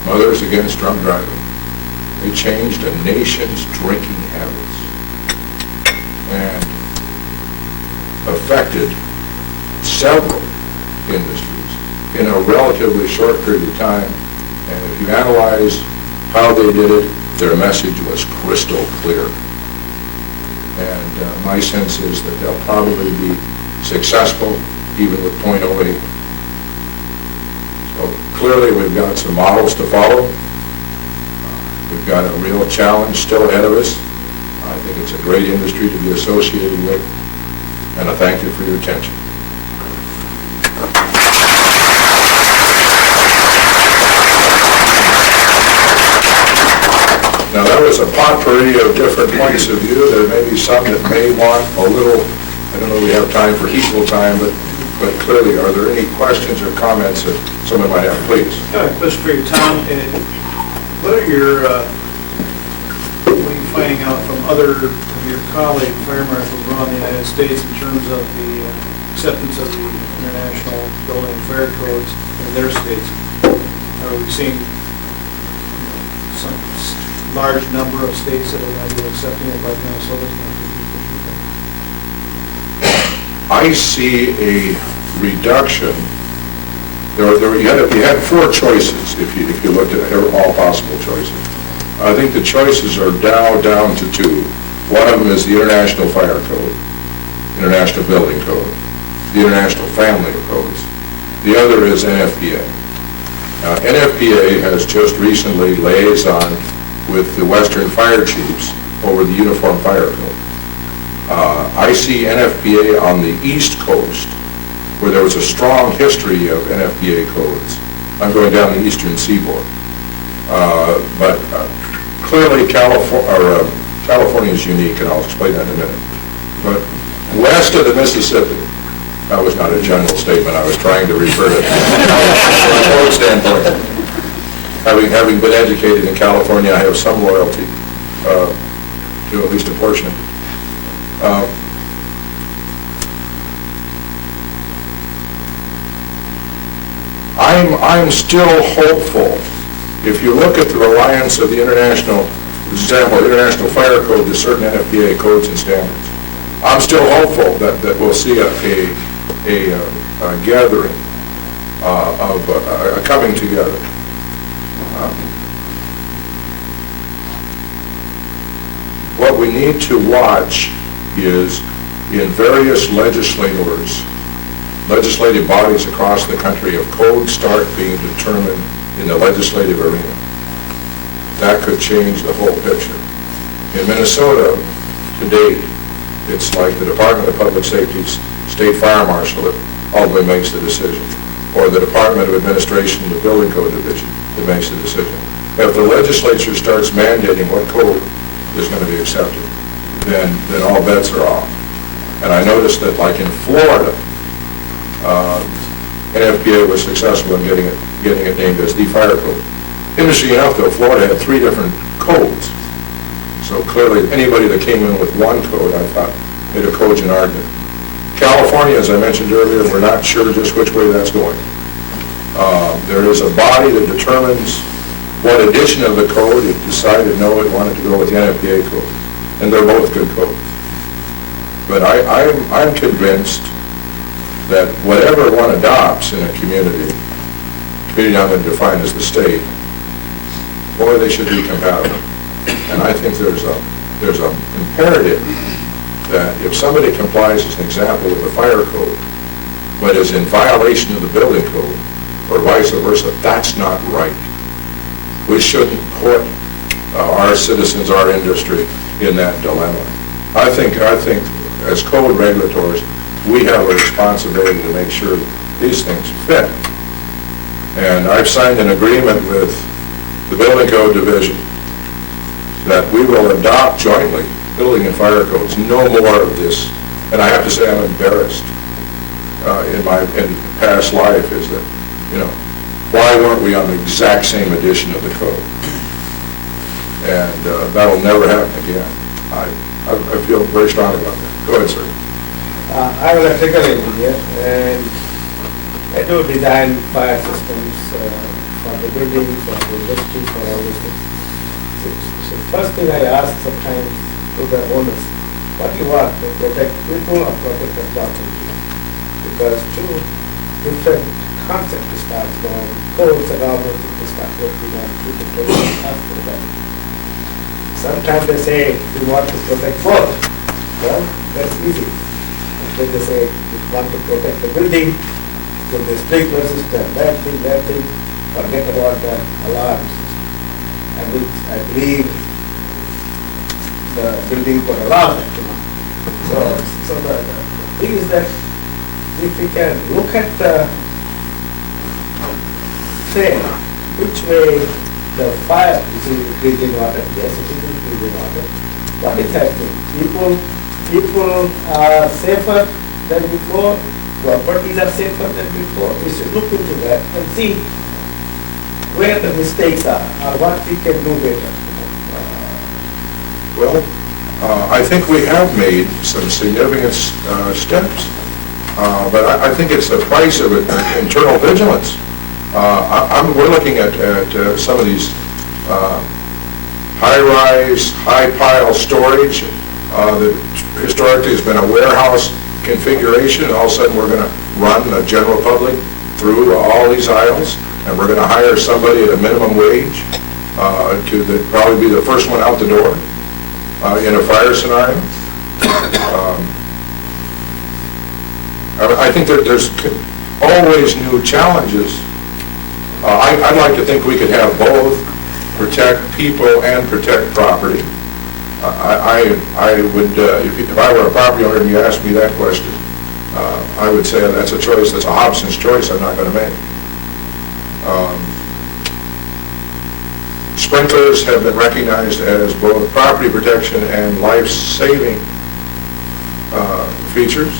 Mothers Against Drunk Driving. They changed a nation's drinking habits and affected several industries in a relatively short period of time. And if you analyze how they did it, their message was crystal clear. And my sense is that they'll probably be successful even with .08. So clearly we've got some models to follow. We've got a real challenge still ahead of us. I think it's a great industry to be associated with, and I thank you for your attention. Now that was a potpourri of different points of view. There may be some that may want a little, I don't know if we have time for equal time, but clearly, are there any questions or comments that someone might have, please? Question for you, Tom. What are you finding out from other of your colleague, fire marshals around the United States in terms of the acceptance of the international building and fire codes in their states? Are we seeing some large number of states that are going to be accepting it like Minnesota? I see a reduction. You had four choices if you looked at all possible choices. I think the choices are now down to two. One of them is the International Fire Code, International Building Code, the International Family of Codes. The other is NFPA. Now, NFPA has just recently liaisoned with the Western Fire Chiefs over the Uniform Fire Code. I see NFPA on the East Coast, where there was a strong history of NFPA codes. I'm going down the eastern seaboard. But clearly California is unique, and I'll explain that in a minute. But west of the Mississippi, that was not a general statement, I was trying to refer to from a code standpoint. Having been educated in California, I have some loyalty to at least a portion. I'm still hopeful. If you look at the reliance of the international, for example, International Fire Code to certain NFPA codes and standards, I'm still hopeful that we'll see a gathering of a coming together. What we need to watch is in various legislative bodies across the country, if codes start being determined in the legislative arena, that could change the whole picture. In Minnesota, to date, it's like the Department of Public Safety's State Fire Marshal that ultimately makes the decision, or the Department of Administration, the Building Code Division, that makes the decision. If the legislature starts mandating what code is going to be accepted, then all bets are off. And I noticed that, like in Florida, NFPA was successful in getting it named as the fire code. Interesting enough, though, Florida had 3 different codes. So clearly, anybody that came in with one code, I thought, made a cogent argument. California, as I mentioned earlier, we're not sure just which way that's going. There is a body that determines what edition of the code it decided, no, it wanted to go with the NFPA code. And they're both good codes. But I'm convinced that whatever one adopts in a community I'm going to define as the state, boy, they should be compatible. And I think there's an imperative that if somebody complies, as an example, with the fire code, but is in violation of the building code, or vice versa, that's not right. We shouldn't put our citizens, our industry, in that dilemma. I think as code regulators, we have a responsibility to make sure these things fit. And I've signed an agreement with the Building Code Division that we will adopt jointly building and fire codes, no more of this. And I have to say I'm embarrassed in past life is that, why weren't we on the exact same edition of the code? And that'll never happen again. I feel very strongly about that. Go ahead, sir. I was a electrical engineer, and I do design fire systems for the buildings, for the industry, for all these things. So first thing I ask sometimes to the owners, what do you want, to protect people or protect the property? Because two different concepts start going, codes and all those things start working on two different concepts. Sometimes they say we want to protect both. Well, that's easy. Then they say we want to protect the building, so the sprinkler system, that thing, forget about the alarms. I believe the building could allow that. So the thing is that if we can look at the say which way the fire is increasing water, yes, it is increasing water. What is happening? People are safer than before, properties are safer than before. We should look into that and see where the mistakes are or what we can do better. Well, I think we have made some significant steps, but I think it's the price of internal vigilance. We're looking at some of these high-rise, high-pile storage that historically has been a warehouse configuration, and all of a sudden we're going to run the general public through all these aisles, and we're going to hire somebody at a minimum wage to probably be the first one out the door in a fire scenario. I think that there's always new challenges. I'd like to think we could have both, protect people and protect property. I would, if I were a property owner and you asked me that question, I would say that's a choice, that's a Hobson's choice I'm not going to make. Sprinklers have been recognized as both property protection and life-saving features,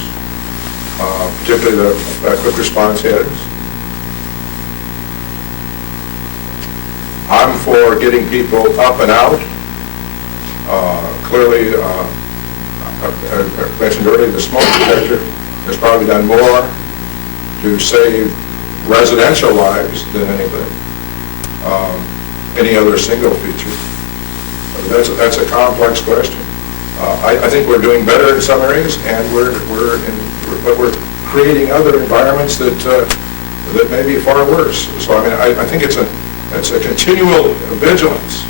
particularly the quick response heads. I'm for getting people up and out. Clearly, I mentioned earlier, the smoke detector has probably done more to save residential lives than anything, any other single feature. That's a complex question. I think we're doing better in some areas, and but we're creating other environments that may be far worse. So I think it's a continual vigilance.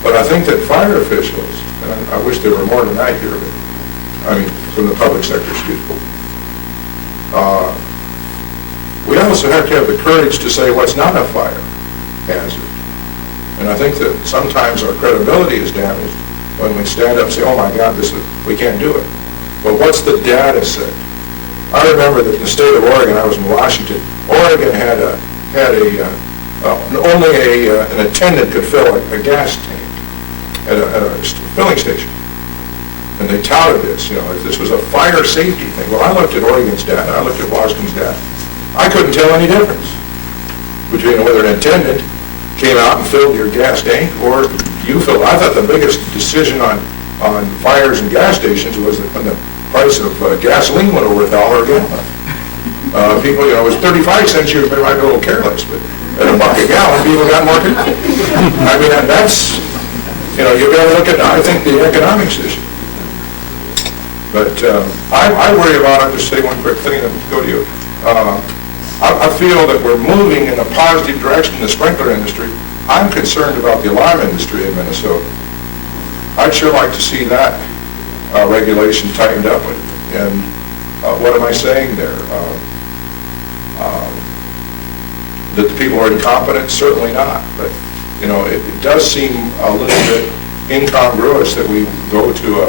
But I think that fire officials, and I wish there were more tonight here, but from the public sector, excuse me. We also have to have the courage to say what's not a fire hazard. And I think that sometimes our credibility is damaged when we stand up and say, oh my God, we can't do it. Well, what's the data say? I remember that in the state of Oregon, I was in Washington, Oregon had only an attendant could fill a gas tank at a filling station. And they touted this, this was a fire safety thing. Well, I looked at Oregon's data, I looked at Washington's data. I couldn't tell any difference between whether an attendant came out and filled your gas tank or you filled it. I thought the biggest decision on fires and gas stations was when the price of gasoline went over $1 a gallon. People, it was 35 cents, you might be a little careless, but at $1 a gallon, people got more careful. And that's, you've got to look at, I think, the economics issue. But I worry about, I'll just say one quick thing and then go to you. I feel that we're moving in a positive direction in the sprinkler industry. I'm concerned about the alarm industry in Minnesota. I'd sure like to see that regulation tightened up. And what am I saying there? That the people are incompetent? Certainly not. But, it does seem a little bit incongruous that we go to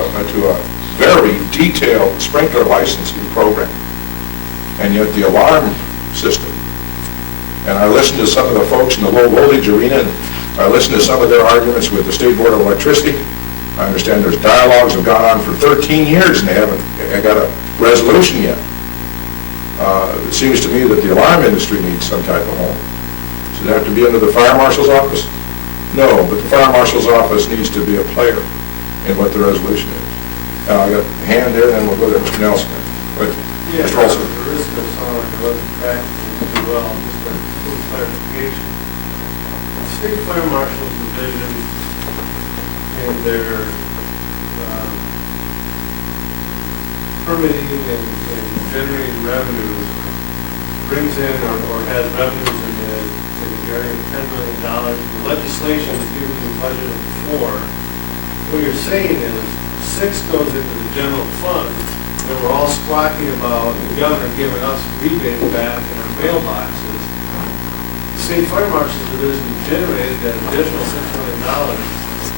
a very detailed sprinkler licensing program, and yet the alarm system. And I listened to some of the folks in the low voltage arena, and I listened to some of their arguments with the State Board of Electricity. I understand there's dialogues have gone on for 13 years and they haven't got a resolution yet. It seems to me that the alarm industry needs some type of home. Does it have to be under the fire marshal's office? No, but the fire marshal's office needs to be a player in what the resolution is. Now, I got a hand there, and then we'll go to Mr. Nelson. Wait, Yeah, Mr. Olson. the risk of someone who wasn't practicing too well, just a little clarification. The state fire marshal's division and their permitting and generating revenues brings in or has revenues in the area of $10 million. The legislation is given you budgeted for. What you're saying is 6 goes into the general fund, and we're all squawking about the governor giving us rebates back in our mailboxes. The state fire marshal's division generated that additional $6 million.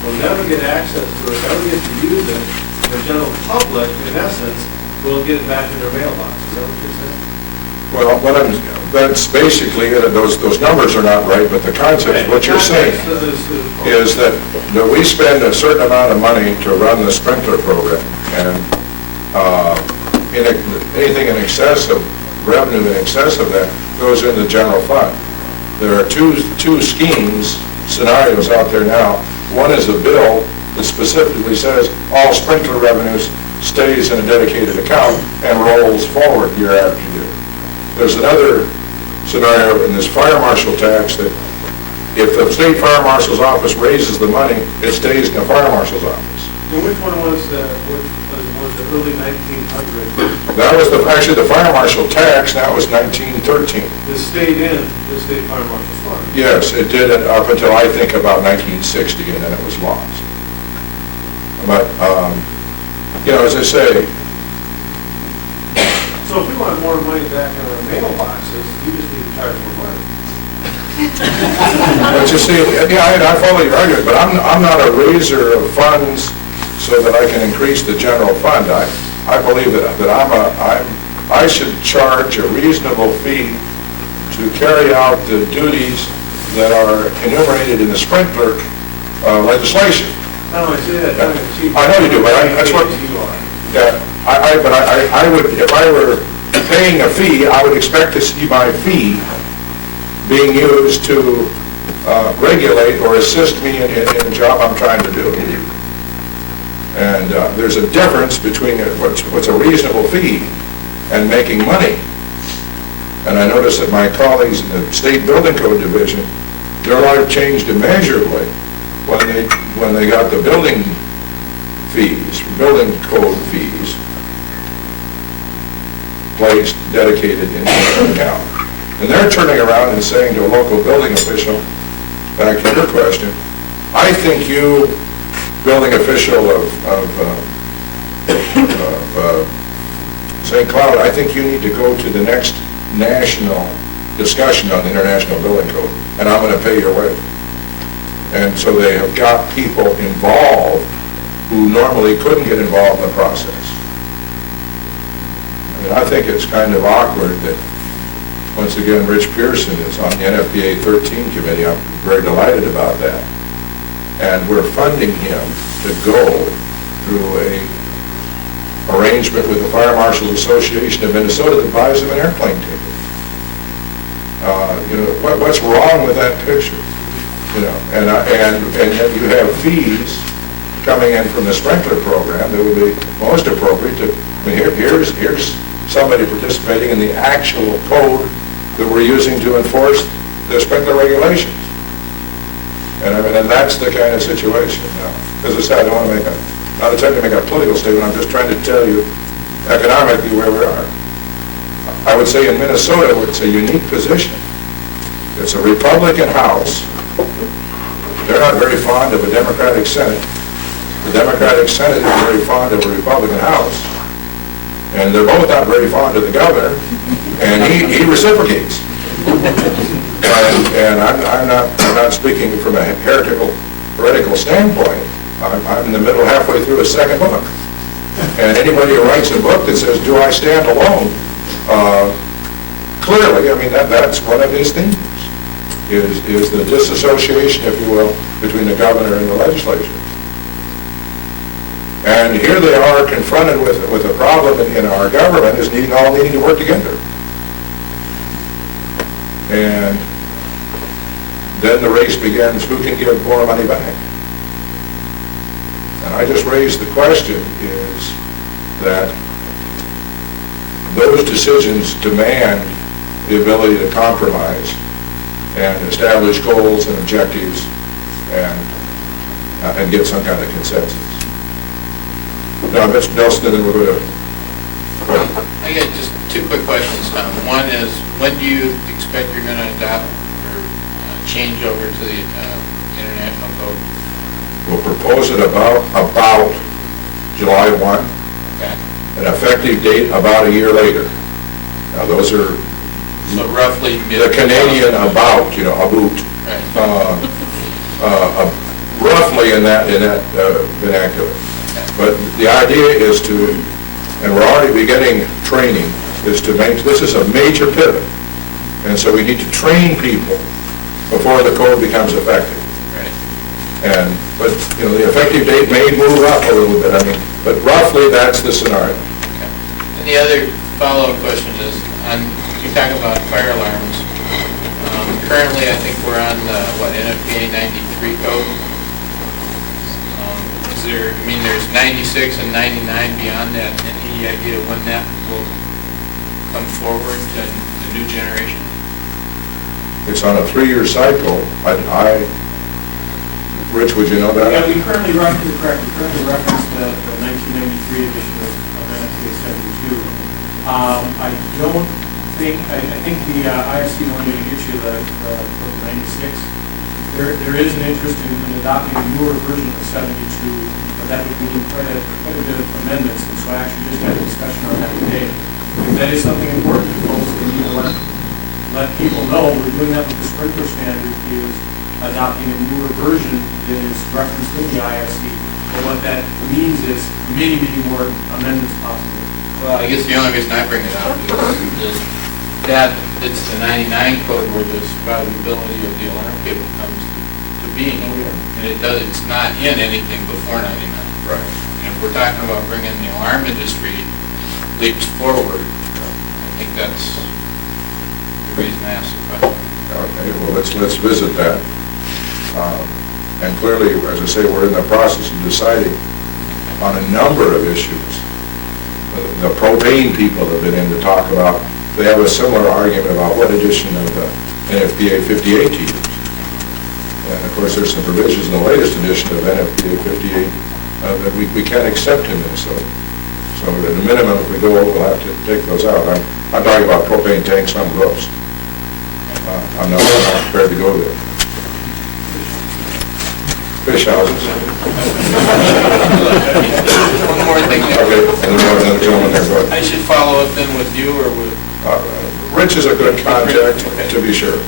Will never get access to it, never get to use it. The general public, in essence, will get it back in their mailbox. Is that what you're saying? Well, that's basically it. Those numbers are not right, but the concept, what you're saying is that we spend a certain amount of money to run the sprinkler program, and anything in excess of revenue in excess of that goes in the general fund. There are two schemes, scenarios out there now. One is a bill that specifically says all sprinkler revenues stays in a dedicated account and rolls forward year after year. There's another scenario in this fire marshal tax that if the state fire marshal's office raises the money, it stays in the fire marshal's office. And which one was the early 1900s? That was actually the fire marshal tax, that was 1913. It stayed in the state fire marshal's fund. Yes, it did up until I think about 1960, and then it was lost. But, as I say, So if we want more money back in our mailboxes, you just need to charge more money. but you see, I follow your argument, but I'm not a raiser of funds so that I can increase the general fund. I believe that I should charge a reasonable fee to carry out the duties that are enumerated in the sprinkler legislation. No, I say that, I know you do, but that's what. You are. Yeah, I would, if I were paying a fee, I would expect to see my fee being used to regulate or assist me in the job I'm trying to do. And there's a difference between what's a reasonable fee and making money. And I noticed that my colleagues in the State Building Code Division, their life changed immeasurably when they got the building code fees placed, dedicated in their account. And they're turning around and saying to a local building official, back to your question, I think you, building official of St. Cloud, I think you need to go to the next national discussion on the International Building Code, and I'm going to pay your way. And so they have got people involved who normally couldn't get involved in the process. I mean, I think it's kind of awkward that, once again, Rich Pearson is on the NFPA 13 committee. I'm very delighted about that. And we're funding him to go through a arrangement with the Fire Marshals Association of Minnesota that buys him an airplane ticket. What's wrong with that picture? And yet you have fees coming in from the sprinkler program that would be most appropriate to, here's somebody participating in the actual code that we're using to enforce the sprinkler regulations. And that's the kind of situation. Now, as I said, I don't want to not attempting to make a political statement, I'm just trying to tell you economically where we are. I would say in Minnesota, it's a unique position. It's a Republican House. They're not very fond of a Democratic Senate. The Democratic Senate is very fond of a Republican House. And they're both not very fond of the governor, and he reciprocates. And I'm not speaking from a heretical standpoint. I'm in the middle, halfway through a second book. And anybody who writes a book that says, do I stand alone? Clearly, that's one of his themes, is the disassociation, if you will, between the governor and the legislature. And here they are confronted with a problem in our government is all needing to work together. And then the race begins, who can give more money back? And I just raised the question is that those decisions demand the ability to compromise and establish goals and objectives and get some kind of consensus. Now, Mr. Nelson, then we're going to... I got just two quick questions, Tom. One is, when do you expect you're going to adopt or change over to the international code? We'll propose it about July 1. Okay. An effective date about a year later. Now, those are... So roughly mid... The Canadian about. Right. Roughly in that vernacular. But the idea is to, and we're already beginning training, is to make, this is a major pivot. And so we need to train people before the code becomes effective. Right. But the effective date may move up a little bit, but roughly that's the scenario. Okay. And the other follow-up question is, you talk about fire alarms. Currently, I think we're on the, NFPA 93 code. 96 and 99 beyond that, any idea when that will come forward to the new generation? It's on a 3-year cycle. Rich, would you know that? Yeah, we currently reference the 1993 edition of NFPA 72. I don't think, I think the IFC is only going to get you the 96. There is an interest in adopting a newer version of the 72, but that would mean quite a bit of amendments, and so I actually just had a discussion on that today. If that is something important, folks, we need to let people know we're doing that with the sprinkler standard, is adopting a newer version that is referenced in the IFC. But what that means is many more amendments possible. Well, I guess the only reason I bring it up is that it's the 99 code where the survivability of the alarm cable comes to being. And it's not in anything before 99. Right. And if we're talking about bringing the alarm industry leaps forward, I think that's the reason I asked the question. Okay, well, let's visit that. And clearly, as I say, we're in the process of deciding on a number of issues. The propane people have been in to talk about, they have a similar argument about what edition of the NFPA 58 to use. And of course, there's some provisions in the latest edition of NFPA 58 that we can't accept in Minnesota. So at a minimum, if we go over, we'll have to take those out. I'm talking about propane tanks on roofs. I'm not prepared to go there. Fish houses. One more thing. Okay, and then we have another gentleman there, go ahead. I should follow up then with you or with? Rich is a good contact, to be sure.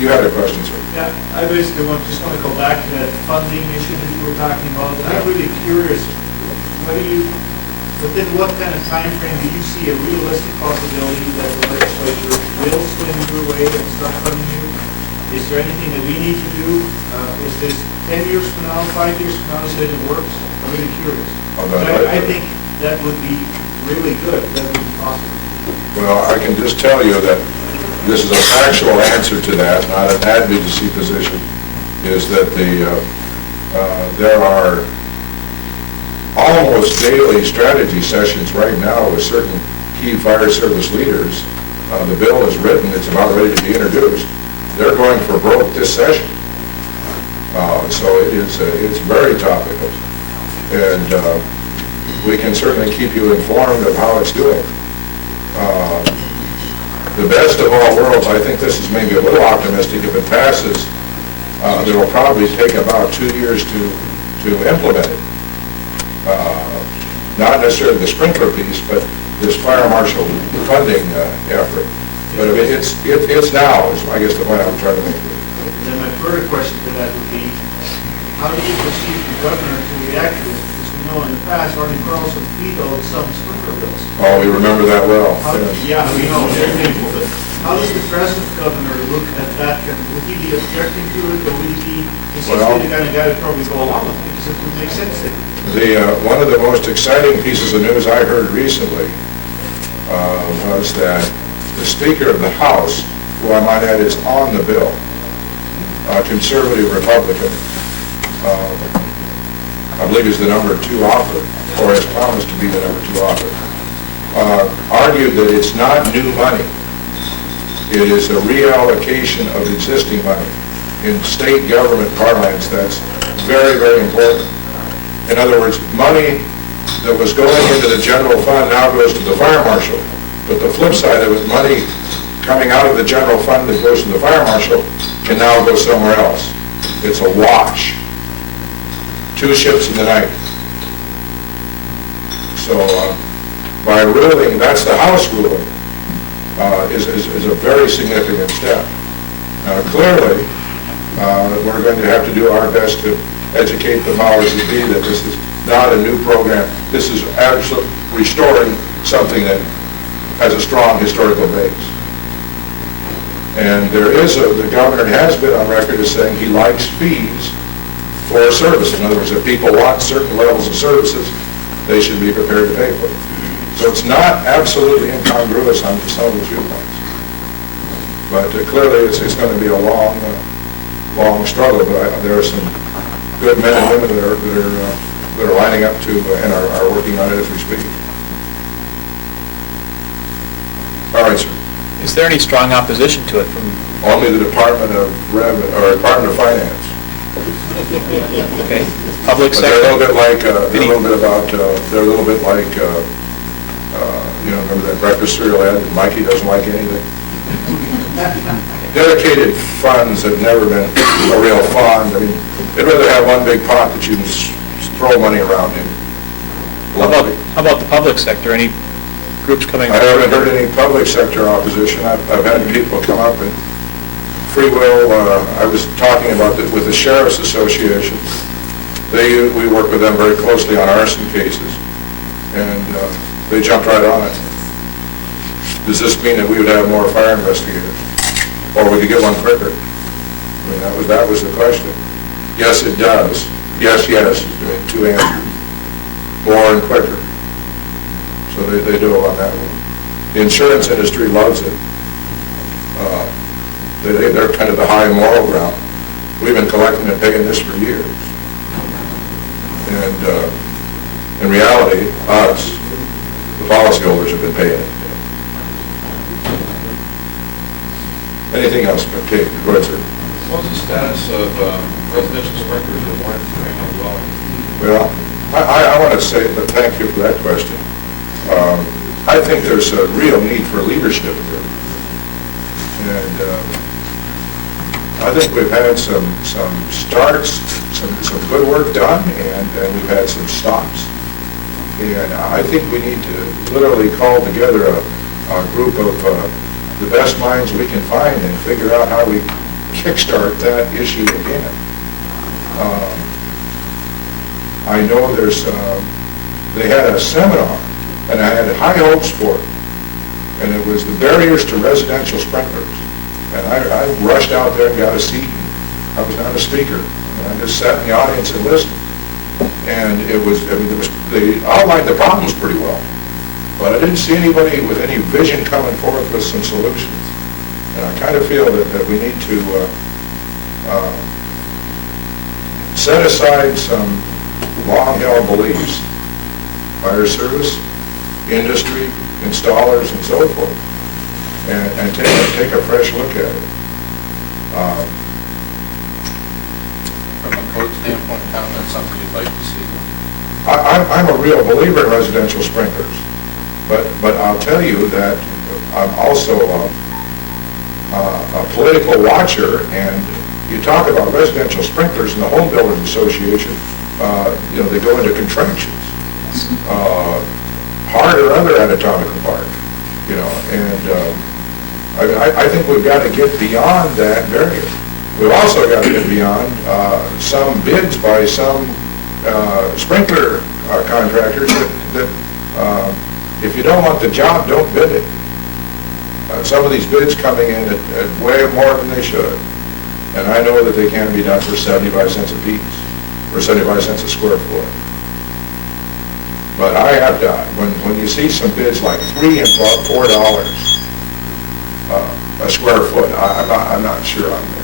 You had a question, sir? Yeah, I basically just want to go back to that funding issue that you were talking about. I'm really curious, within what kind of time frame do you see a realistic possibility that the legislature will swing your way and start funding you? Is there anything that we need to do? Is this 10 years from now, 5 years from now, so that it works? I'm really curious. I think that would be really good. That would be possible. Well, I can just tell you that this is a factual answer to that, not an advocacy position, is that there are almost daily strategy sessions right now with certain key fire service leaders. The bill is written, it's about ready to be introduced. They're going for broke this session. So it's very topical. And we can certainly keep you informed of how it's doing. The best of all worlds, I think this is maybe a little optimistic. If it passes, it will probably take about 2 years to implement it. Not necessarily the sprinkler piece, but this fire marshal funding effort. But I mean, it's now, is I guess the point I'm trying to make. Then my further question to that would be, how do you perceive the governor to react to this? Because we know in the past, Arnie Carlson vetoed some sprinkler bills. Oh, we remember that well. Yeah, we know, but how does the present governor look at that? Would he be objecting to it, or would he seems to be the kind of guy that probably go along with it, because it would make sense to him. One of the most exciting pieces of news I heard recently was that the Speaker of the House, who I might add is on the bill, conservative Republican, I believe is the number 2 author, or has promised to be the number 2 author, argued that it's not new money. It is a reallocation of existing money. In state government parlance, that's very, very important. In other words, money that was going into the general fund now goes to the fire marshal. But the flip side of it, money coming out of the general fund that goes to the fire marshal can now go somewhere else. It's a wash. 2 ships in the night. So by ruling, that's the House ruling, is a very significant step. Clearly, we're going to have to do our best to educate the powers that be that this is not a new program. This is absolutely restoring something that has a strong historical base. And the governor has been on record as saying he likes fees for service. In other words, if people want certain levels of services, they should be prepared to pay for them. So it's not absolutely incongruous on some of the viewpoints. But clearly it's going to be a long struggle, but there are some good men and women that are that are lining up to, and are working on it as we speak. All right, sir. Is there any strong opposition to it from, Only the Department of Department of Finance. okay, public But they're a little sector? bit like, they're a little bit about, they're a little bit like, you know, remember that breakfast cereal ad, that Mikey doesn't like anything? Dedicated funds have never been a real fund. I mean, they'd rather have one big pot that you can throw money around in. How about the public sector? Any groups coming? I haven't heard any public sector opposition. I've had people come up and free will, I was talking about it with the Sheriff's Association. We work with them very closely on arson cases, and they jumped right on it. Does this mean that we would have more fire investigators? Or we could get one quicker? I mean, that was the question. Yes, it does. Yes, yes, two answers. More and quicker. So they do it on that one. The insurance industry loves it. They're kind of the high moral ground. We've been collecting and paying this for years. And in reality, us, the policyholders have been paying it. Anything else? Okay, go ahead, sir. What's the status of residential sprinklers that weren't doing well? Well, I want to say, but thank you for that question. I think there's a real need for leadership here. And I think we've had some starts, some good work done, and we've had some stops. And I think we need to literally call together a group of the best minds we can find and figure out how we kickstart that issue again. I know they had a seminar, and I had high hopes for it, and it was the barriers to residential sprinklers. And I rushed out there and got a seat. I was not a speaker, and I just sat in the audience and listened. And it was, I mean, they outlined the problems pretty well, but I didn't see anybody with any vision coming forth with some solutions. And I kind of feel that we need to set aside some long-held beliefs, fire service, industry, installers, and so forth, and take a fresh look at it. From a code standpoint, Tom, that's something you'd like to see? I'm a real believer in residential sprinklers, but I'll tell you that I'm also a political watcher, and you talk about residential sprinklers in the Home Builders Association, you know, they go into contractions, hard or other anatomical part, you know, and I think we've got to get beyond that barrier. We've also got to get beyond some bids by some sprinkler contractors that if you don't want the job, don't bid it. Some of these bids coming in at way more than they should. And I know that they can be done for 75 cents a piece, or 75 cents a square foot. But I have to, when you see some bids like $3 and $4 a square foot, I'm not sure I'm there.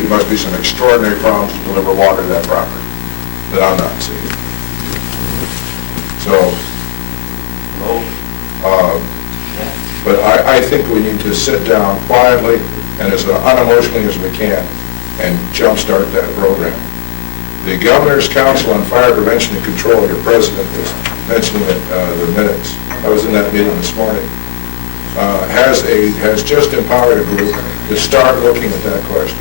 There must be some extraordinary problems to deliver water to that property that I'm not seeing. So, but I think we need to sit down quietly and as unemotionally as we can and jumpstart that program. The Governor's Council on Fire Prevention and Control, your president was mentioning it, the minutes. I was in that meeting this morning. Has just empowered a group to start looking at that question.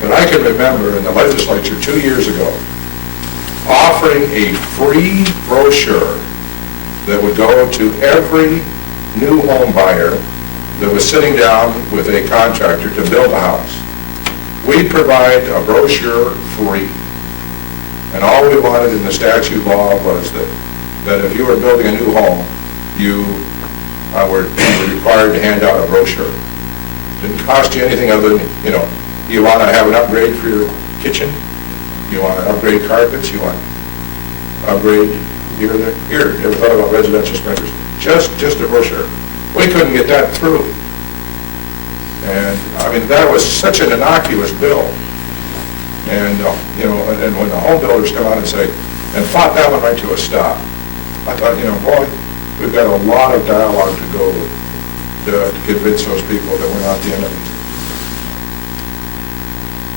But I can remember in the legislature 2 years ago offering a free brochure that would go to every new home buyer that was sitting down with a contractor to build a house. We'd provide a brochure free. And all we wanted in the statute law was that if you were building a new home, you were required to hand out a brochure. Didn't cost you anything other than, you know, you want to have an upgrade for your kitchen, you want to upgrade carpets, you want to upgrade here, you ever thought about residential sprinklers? Just a brochure. We couldn't get that through. And, I mean, that was such an innocuous bill. And, and when the home builders come out and say, and fought that one right to a stop, I thought, boy, we've got a lot of dialogue to go to convince those people that we're not the enemy.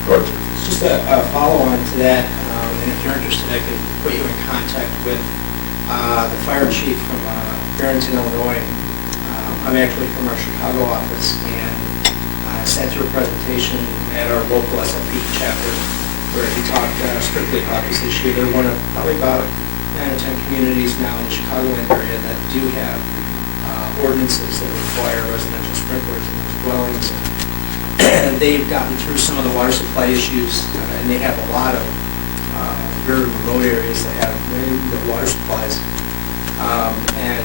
Go ahead. Just a follow-on to that, and if you're interested, I could put you in contact with the fire chief from Barrington, Illinois. I'm actually from our Chicago office, and I sat through a presentation at our local SLP chapter where he talked strictly about this issue. They're one of probably about 9 or 10 communities now in the Chicagoland area that do have ordinances that require residential sprinklers in those dwellings. And they've gotten through some of the water supply issues, and they have a lot of very remote areas that have very low water supplies. And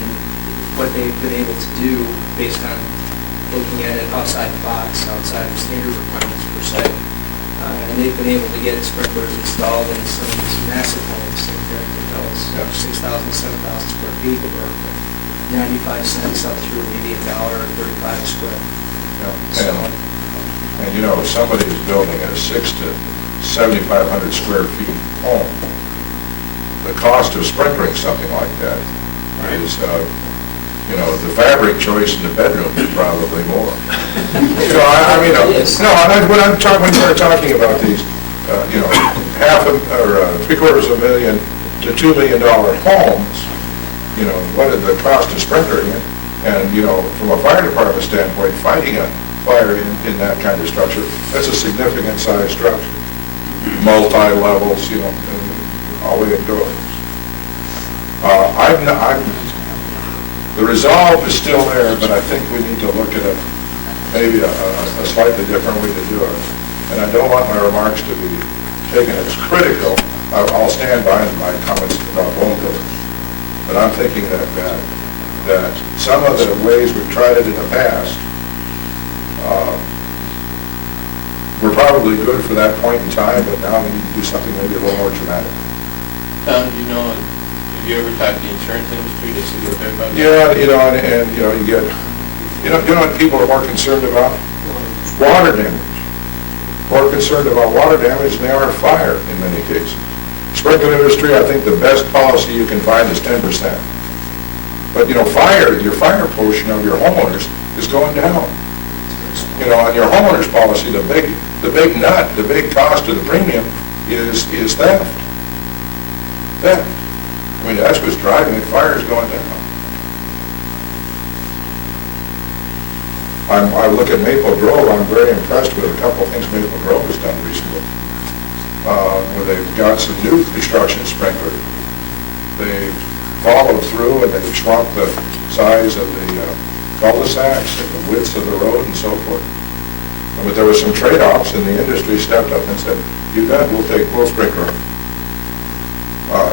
what they've been able to do, based on looking at it outside the box, outside of standard requirements per se, and they've been able to get sprinklers installed in some of these massive homes in Barrington Hills, 6,000, 7,000 square feet that were 95 cents up through maybe $1 or 35 a square. So, And if somebody is building a 6 to 7,500 square feet home, the cost of sprinklering something like that is, the fabric choice in the bedroom is probably more. When I'm talking, when you're talking about these, half or $750,000 to $2 million homes, what is the cost of sprinkling it? And, from a fire department standpoint, fighting a fire in that kind of structure, that's a significant size structure. Multi-levels, and all the way it goes. The resolve is still there, but I think we need to look at maybe a slightly different way to do it. And I don't want my remarks to be taken as critical. I'll stand by my comments about home builders. But I'm thinking that some of the ways we've tried it in the past were probably good for that point in time, but now we need to do something maybe a little more dramatic. Have you ever talked to the insurance industry to see what they're about? Yeah, and you get, what people are more concerned about? Water damage. More concerned about water damage than they are fire in many cases. Sprinkler industry, I think the best policy you can find is 10%. But, fire, your fire portion of your homeowners is going down. On your homeowner's policy, the big nut, the big cost of the premium is theft. Theft. That's what's driving it. Fire is going down. I look at Maple Grove, I'm very impressed with a couple of things Maple Grove has done recently. Where they've got some new construction sprinklers. They've followed through and they've shrunk the size of the cul-de-sacs and the widths of the road and so forth. But there were some trade-offs, and the industry stepped up and said, "You bet, we'll sprinkler."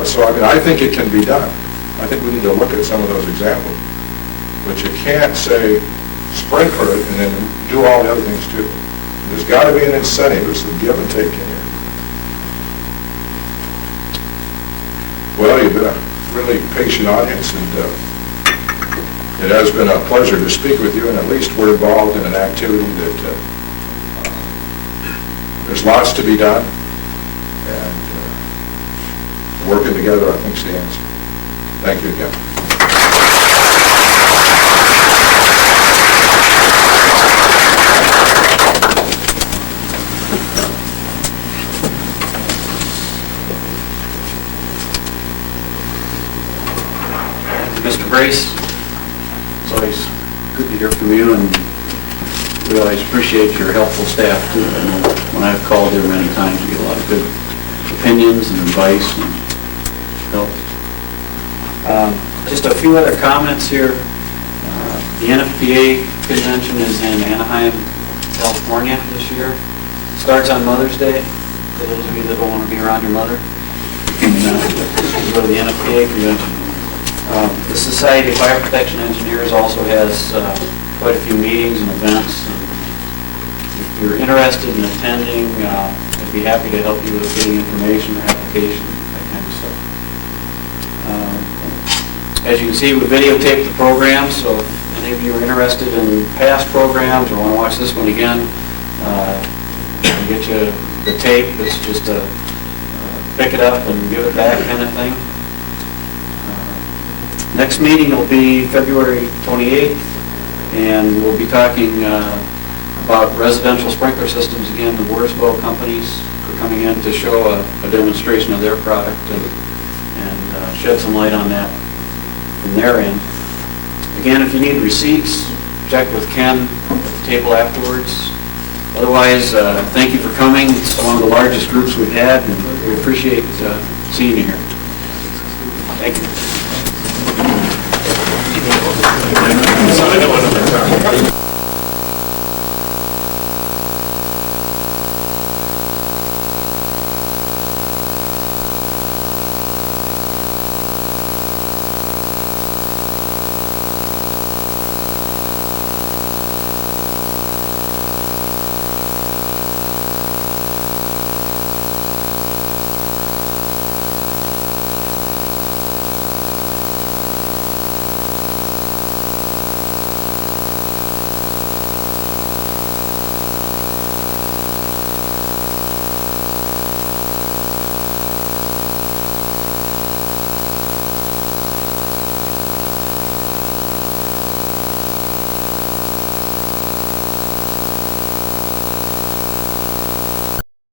So I think it can be done. I think we need to look at some of those examples. But you can't say sprinkler it and then do all the other things too. There's got to be an incentive. There's some give and take in here. Well, you've been a really patient audience, and it has been a pleasure to speak with you, and at least we're involved in an activity that there's lots to be done, and working together, I think, is the answer. Thank you again. Mr. Brace, it's always good to hear from you, and we always appreciate your helpful staff too. I know when I've called here many times, we get a lot of good opinions and advice and help. Just a few other comments here. The NFPA convention is in Anaheim, California this year. Starts on Mother's Day. For those of you that don't want to be around your mother, you can go to the NFPA convention. The Society of Fire Protection Engineers also has quite a few meetings and events. And if you're interested in attending, I'd be happy to help you with getting information or application, that kind of stuff. As you can see, we videotape the program, so if any of you are interested in past programs or want to watch this one again, we'll get you the tape. It's just a pick it up and give it back kind of thing. Next meeting will be February 28th, and we'll be talking about residential sprinkler systems again. The Warsbo companies are coming in to show a demonstration of their product and shed some light on that from their end. Again, if you need receipts, check with Ken at the table afterwards. Otherwise, thank you for coming. It's one of the largest groups we've had, and we appreciate seeing you here. Thank you.